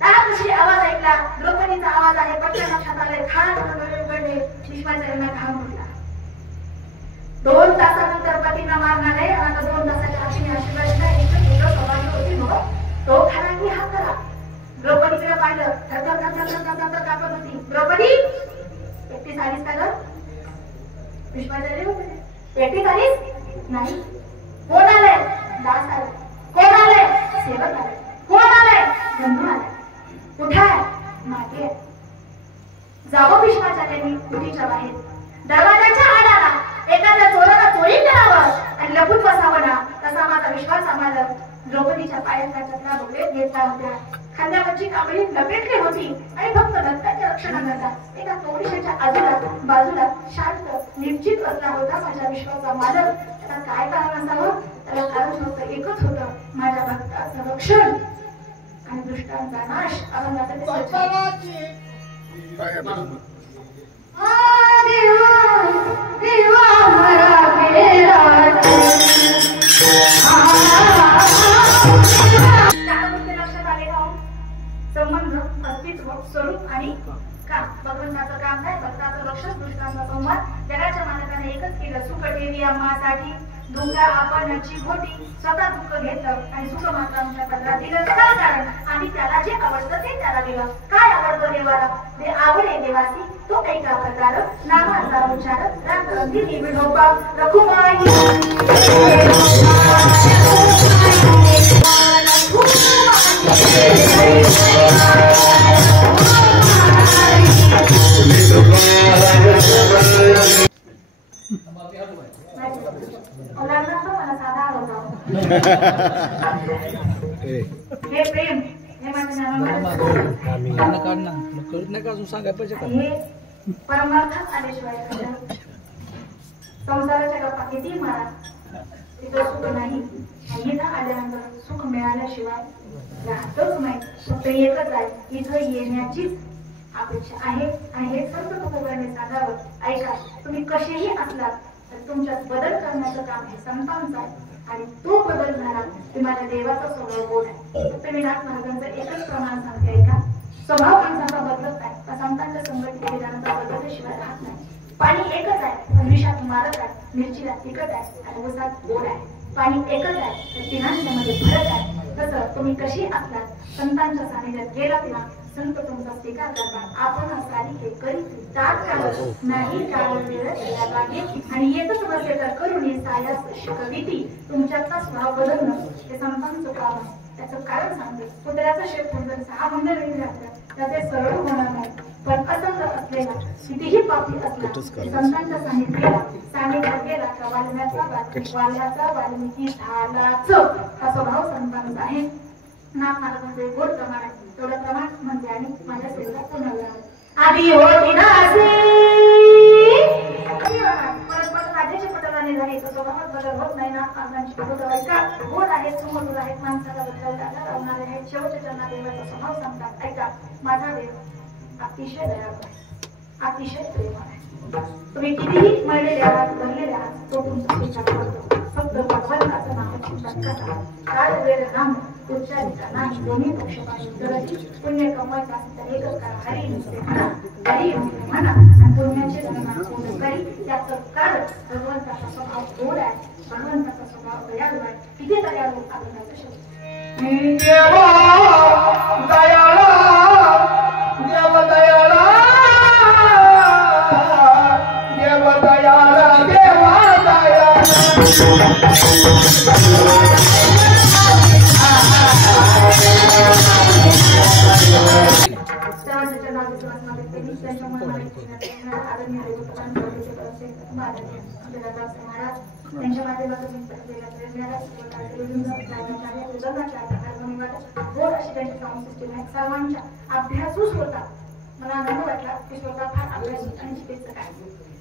तातश्री आवाज ऐकला. द्रौपदीचा आवाज आहे. पटकन लक्षात आले, खान डोळे उघडले. भीष्माचार्यांना घाम उठला. 2 तासानंतर पतींना मारणार आहे. आता 2 तासाच्या आशीने आशीर्वाद दिला. एकच सौभाग्य होती हो, तो खरा की हा खरा? द्रौपदीकडे पाहिलं, थरथर कापत होती. द्रौपदी एकटी झालीस का ग? भीष्माचार्य होते. एकटी झालीस नाही. कोण आलंय? दास आलाय. कोण आलंय? सेवक आलाय. कोण आलंय? बंधू आलाय. कुठे आहे? मागे. जावं भीष्माचार्यांनी कुटीच्या बाहेर. दरवाजाच्या आड आला. एखाद्या चोराला चोरी करावं आणि लपून बसावं ना, तसा माझा विश्वास आम्हाला. द्रौपदीच्या पायातल्या चपला बगलेत घेतल्या होत्या. खांद्यावरची कापडी लपेटली होती आणि फक्त दत्ताच्या रक्षणाकरता एका थोडीशाच्या बाजूला शांत निश्चित बसला होता माझ्या विश्वाचा मालक. त्याला काय कारण असावं? त्याला कारण फक्त एकच होतं, माझ्या भक्ताचं रक्षण आणि दुष्टांचा नाश. संबंध, अस्तित्व, स्वरूप आणि काम. भगवंताचं काम काय? भक्ताचं रक्षण, दुष्टांचा संवाद. जगाच्या मालकाने एकच केलं, सुख ठेवी आम्हासाठी, दुःख आपणची घोटी. स्वतः दुःख घेतलं आणि सुख मात्र आमच्या पदरात दिलं. काय कारण? आम्ही त्याला जे आवडतं ते त्याला दिलं. काय आवडतं देवाला? ते आवडे देवासी तो ऐका प्रकार. नामाचा उच्चार रात्री विठोबा रघुमाई. हे प्रेम, हे माझ्या परमार्थात आल्याशिवाय संसाराच्या गप्पा किती मारा, तिथं सुख नाही. इथं आल्यानंतर सुख मिळाल्याशिवाय राहतच नाही. फक्त एकच आहे, इथं येण्याचीच अपेक्षा आहे. आणि हे सर्व तुकोबाने सांगावं, ऐका, तुम्ही कसेही असलात तर तुमच्यात बदल करण्याचं काम हे संतांचं आहे. आणि तो बदल झाला की माझ्या देवाचा स्वभाव गोड आहे. फक्त मी नाथ महाराजांचं एकच प्रमाण सांगते, ऐका. स्वभाव माणसाचा बदलत आहे, त्या संतांच्या संगत केल्यानंतर बदलल्याशिवाय राहत नाही. पाणी एकच आहे पण विषात मारक आहे, मिरचीला तिखट आहे आणि उसात गोड आहे. पाणी एकच आहे तर तिघांच्यामध्ये फरक आहे. तसं तुम्ही कशी असलात संतांच्या सानिध्यात गेलात ना, संत तुमचा स्वीकार करतात. आपण सारिके करीत तात्काळ नाही काळ वेळ या लागे आणि येतच नसे तर करुणी सायास शिकविती. तुमच्यातला स्वभाव बदलणं हे संतांचं काम आहे. त्याचं कारण सांगते. कुत्र्याचा शेप जर 6 महिने वेळ घातला त्याचे सरळ होणार नाही. पण असंत असलेला कितीही पापी असला संतांच्या सांगितल्याला गेला का वाल्याचा वाल्मिकी झालाच. हा स्वभाव संतांचा आहे. नाथ महाराजांचे गोड प्रमाण आहे. तेवढं प्रमाण म्हणते आणि माझ्या सेवेला पुन्हा आधी होती नासी परत राजाच्या पटलाने झाली तर स्वभावात बदल होत नाही. नाथ महाराजांची गोड आहेत, सुमधुर आहेत, माणसाला बदलायला लावणारे आहेत. शेवटच्या त्यांना देवाचा स्वभाव सांगतात. ऐका, माझा देव अतिशय दयाळू आहे, अतिशय प्रेमळ आहे. तुम्ही कितीही मळलेले आहात, भरलेले आहात, तो तुमचा विचार करतो. फक्त भगवंताचं नाव चिंतन करा. काळ वेळ नाम उच्चारिता नाही. दोन्ही पक्षपाती जरी पुण्य कमवायचं असेल तर एकच करा. हरी नुसते म्हणा, हरी म्हणा आणि पुण्याचे धर्मात पूर्ण करी. याचं कारण भगवंताचा स्वभाव गोड आहे, भगवंताचा स्वभाव दयाळू आहे. किती दयाळू आपल्याला शोध देवा दयाळा, देव दयाळा, देव दयाळा, देवा दयाळा. त्यांच्या माध्यमातून सर्वांच्या अभ्यासूच होता. मला आनंद वाटला की स्वतः फार अभ्यासू आणि शिकायचं काय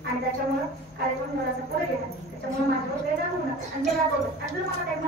आणि त्याच्यामुळे कार्यक्रम थोडासा पुढे गेला. त्याच्यामुळे माझ्यावर वेगळा होणार आणि जर मला काही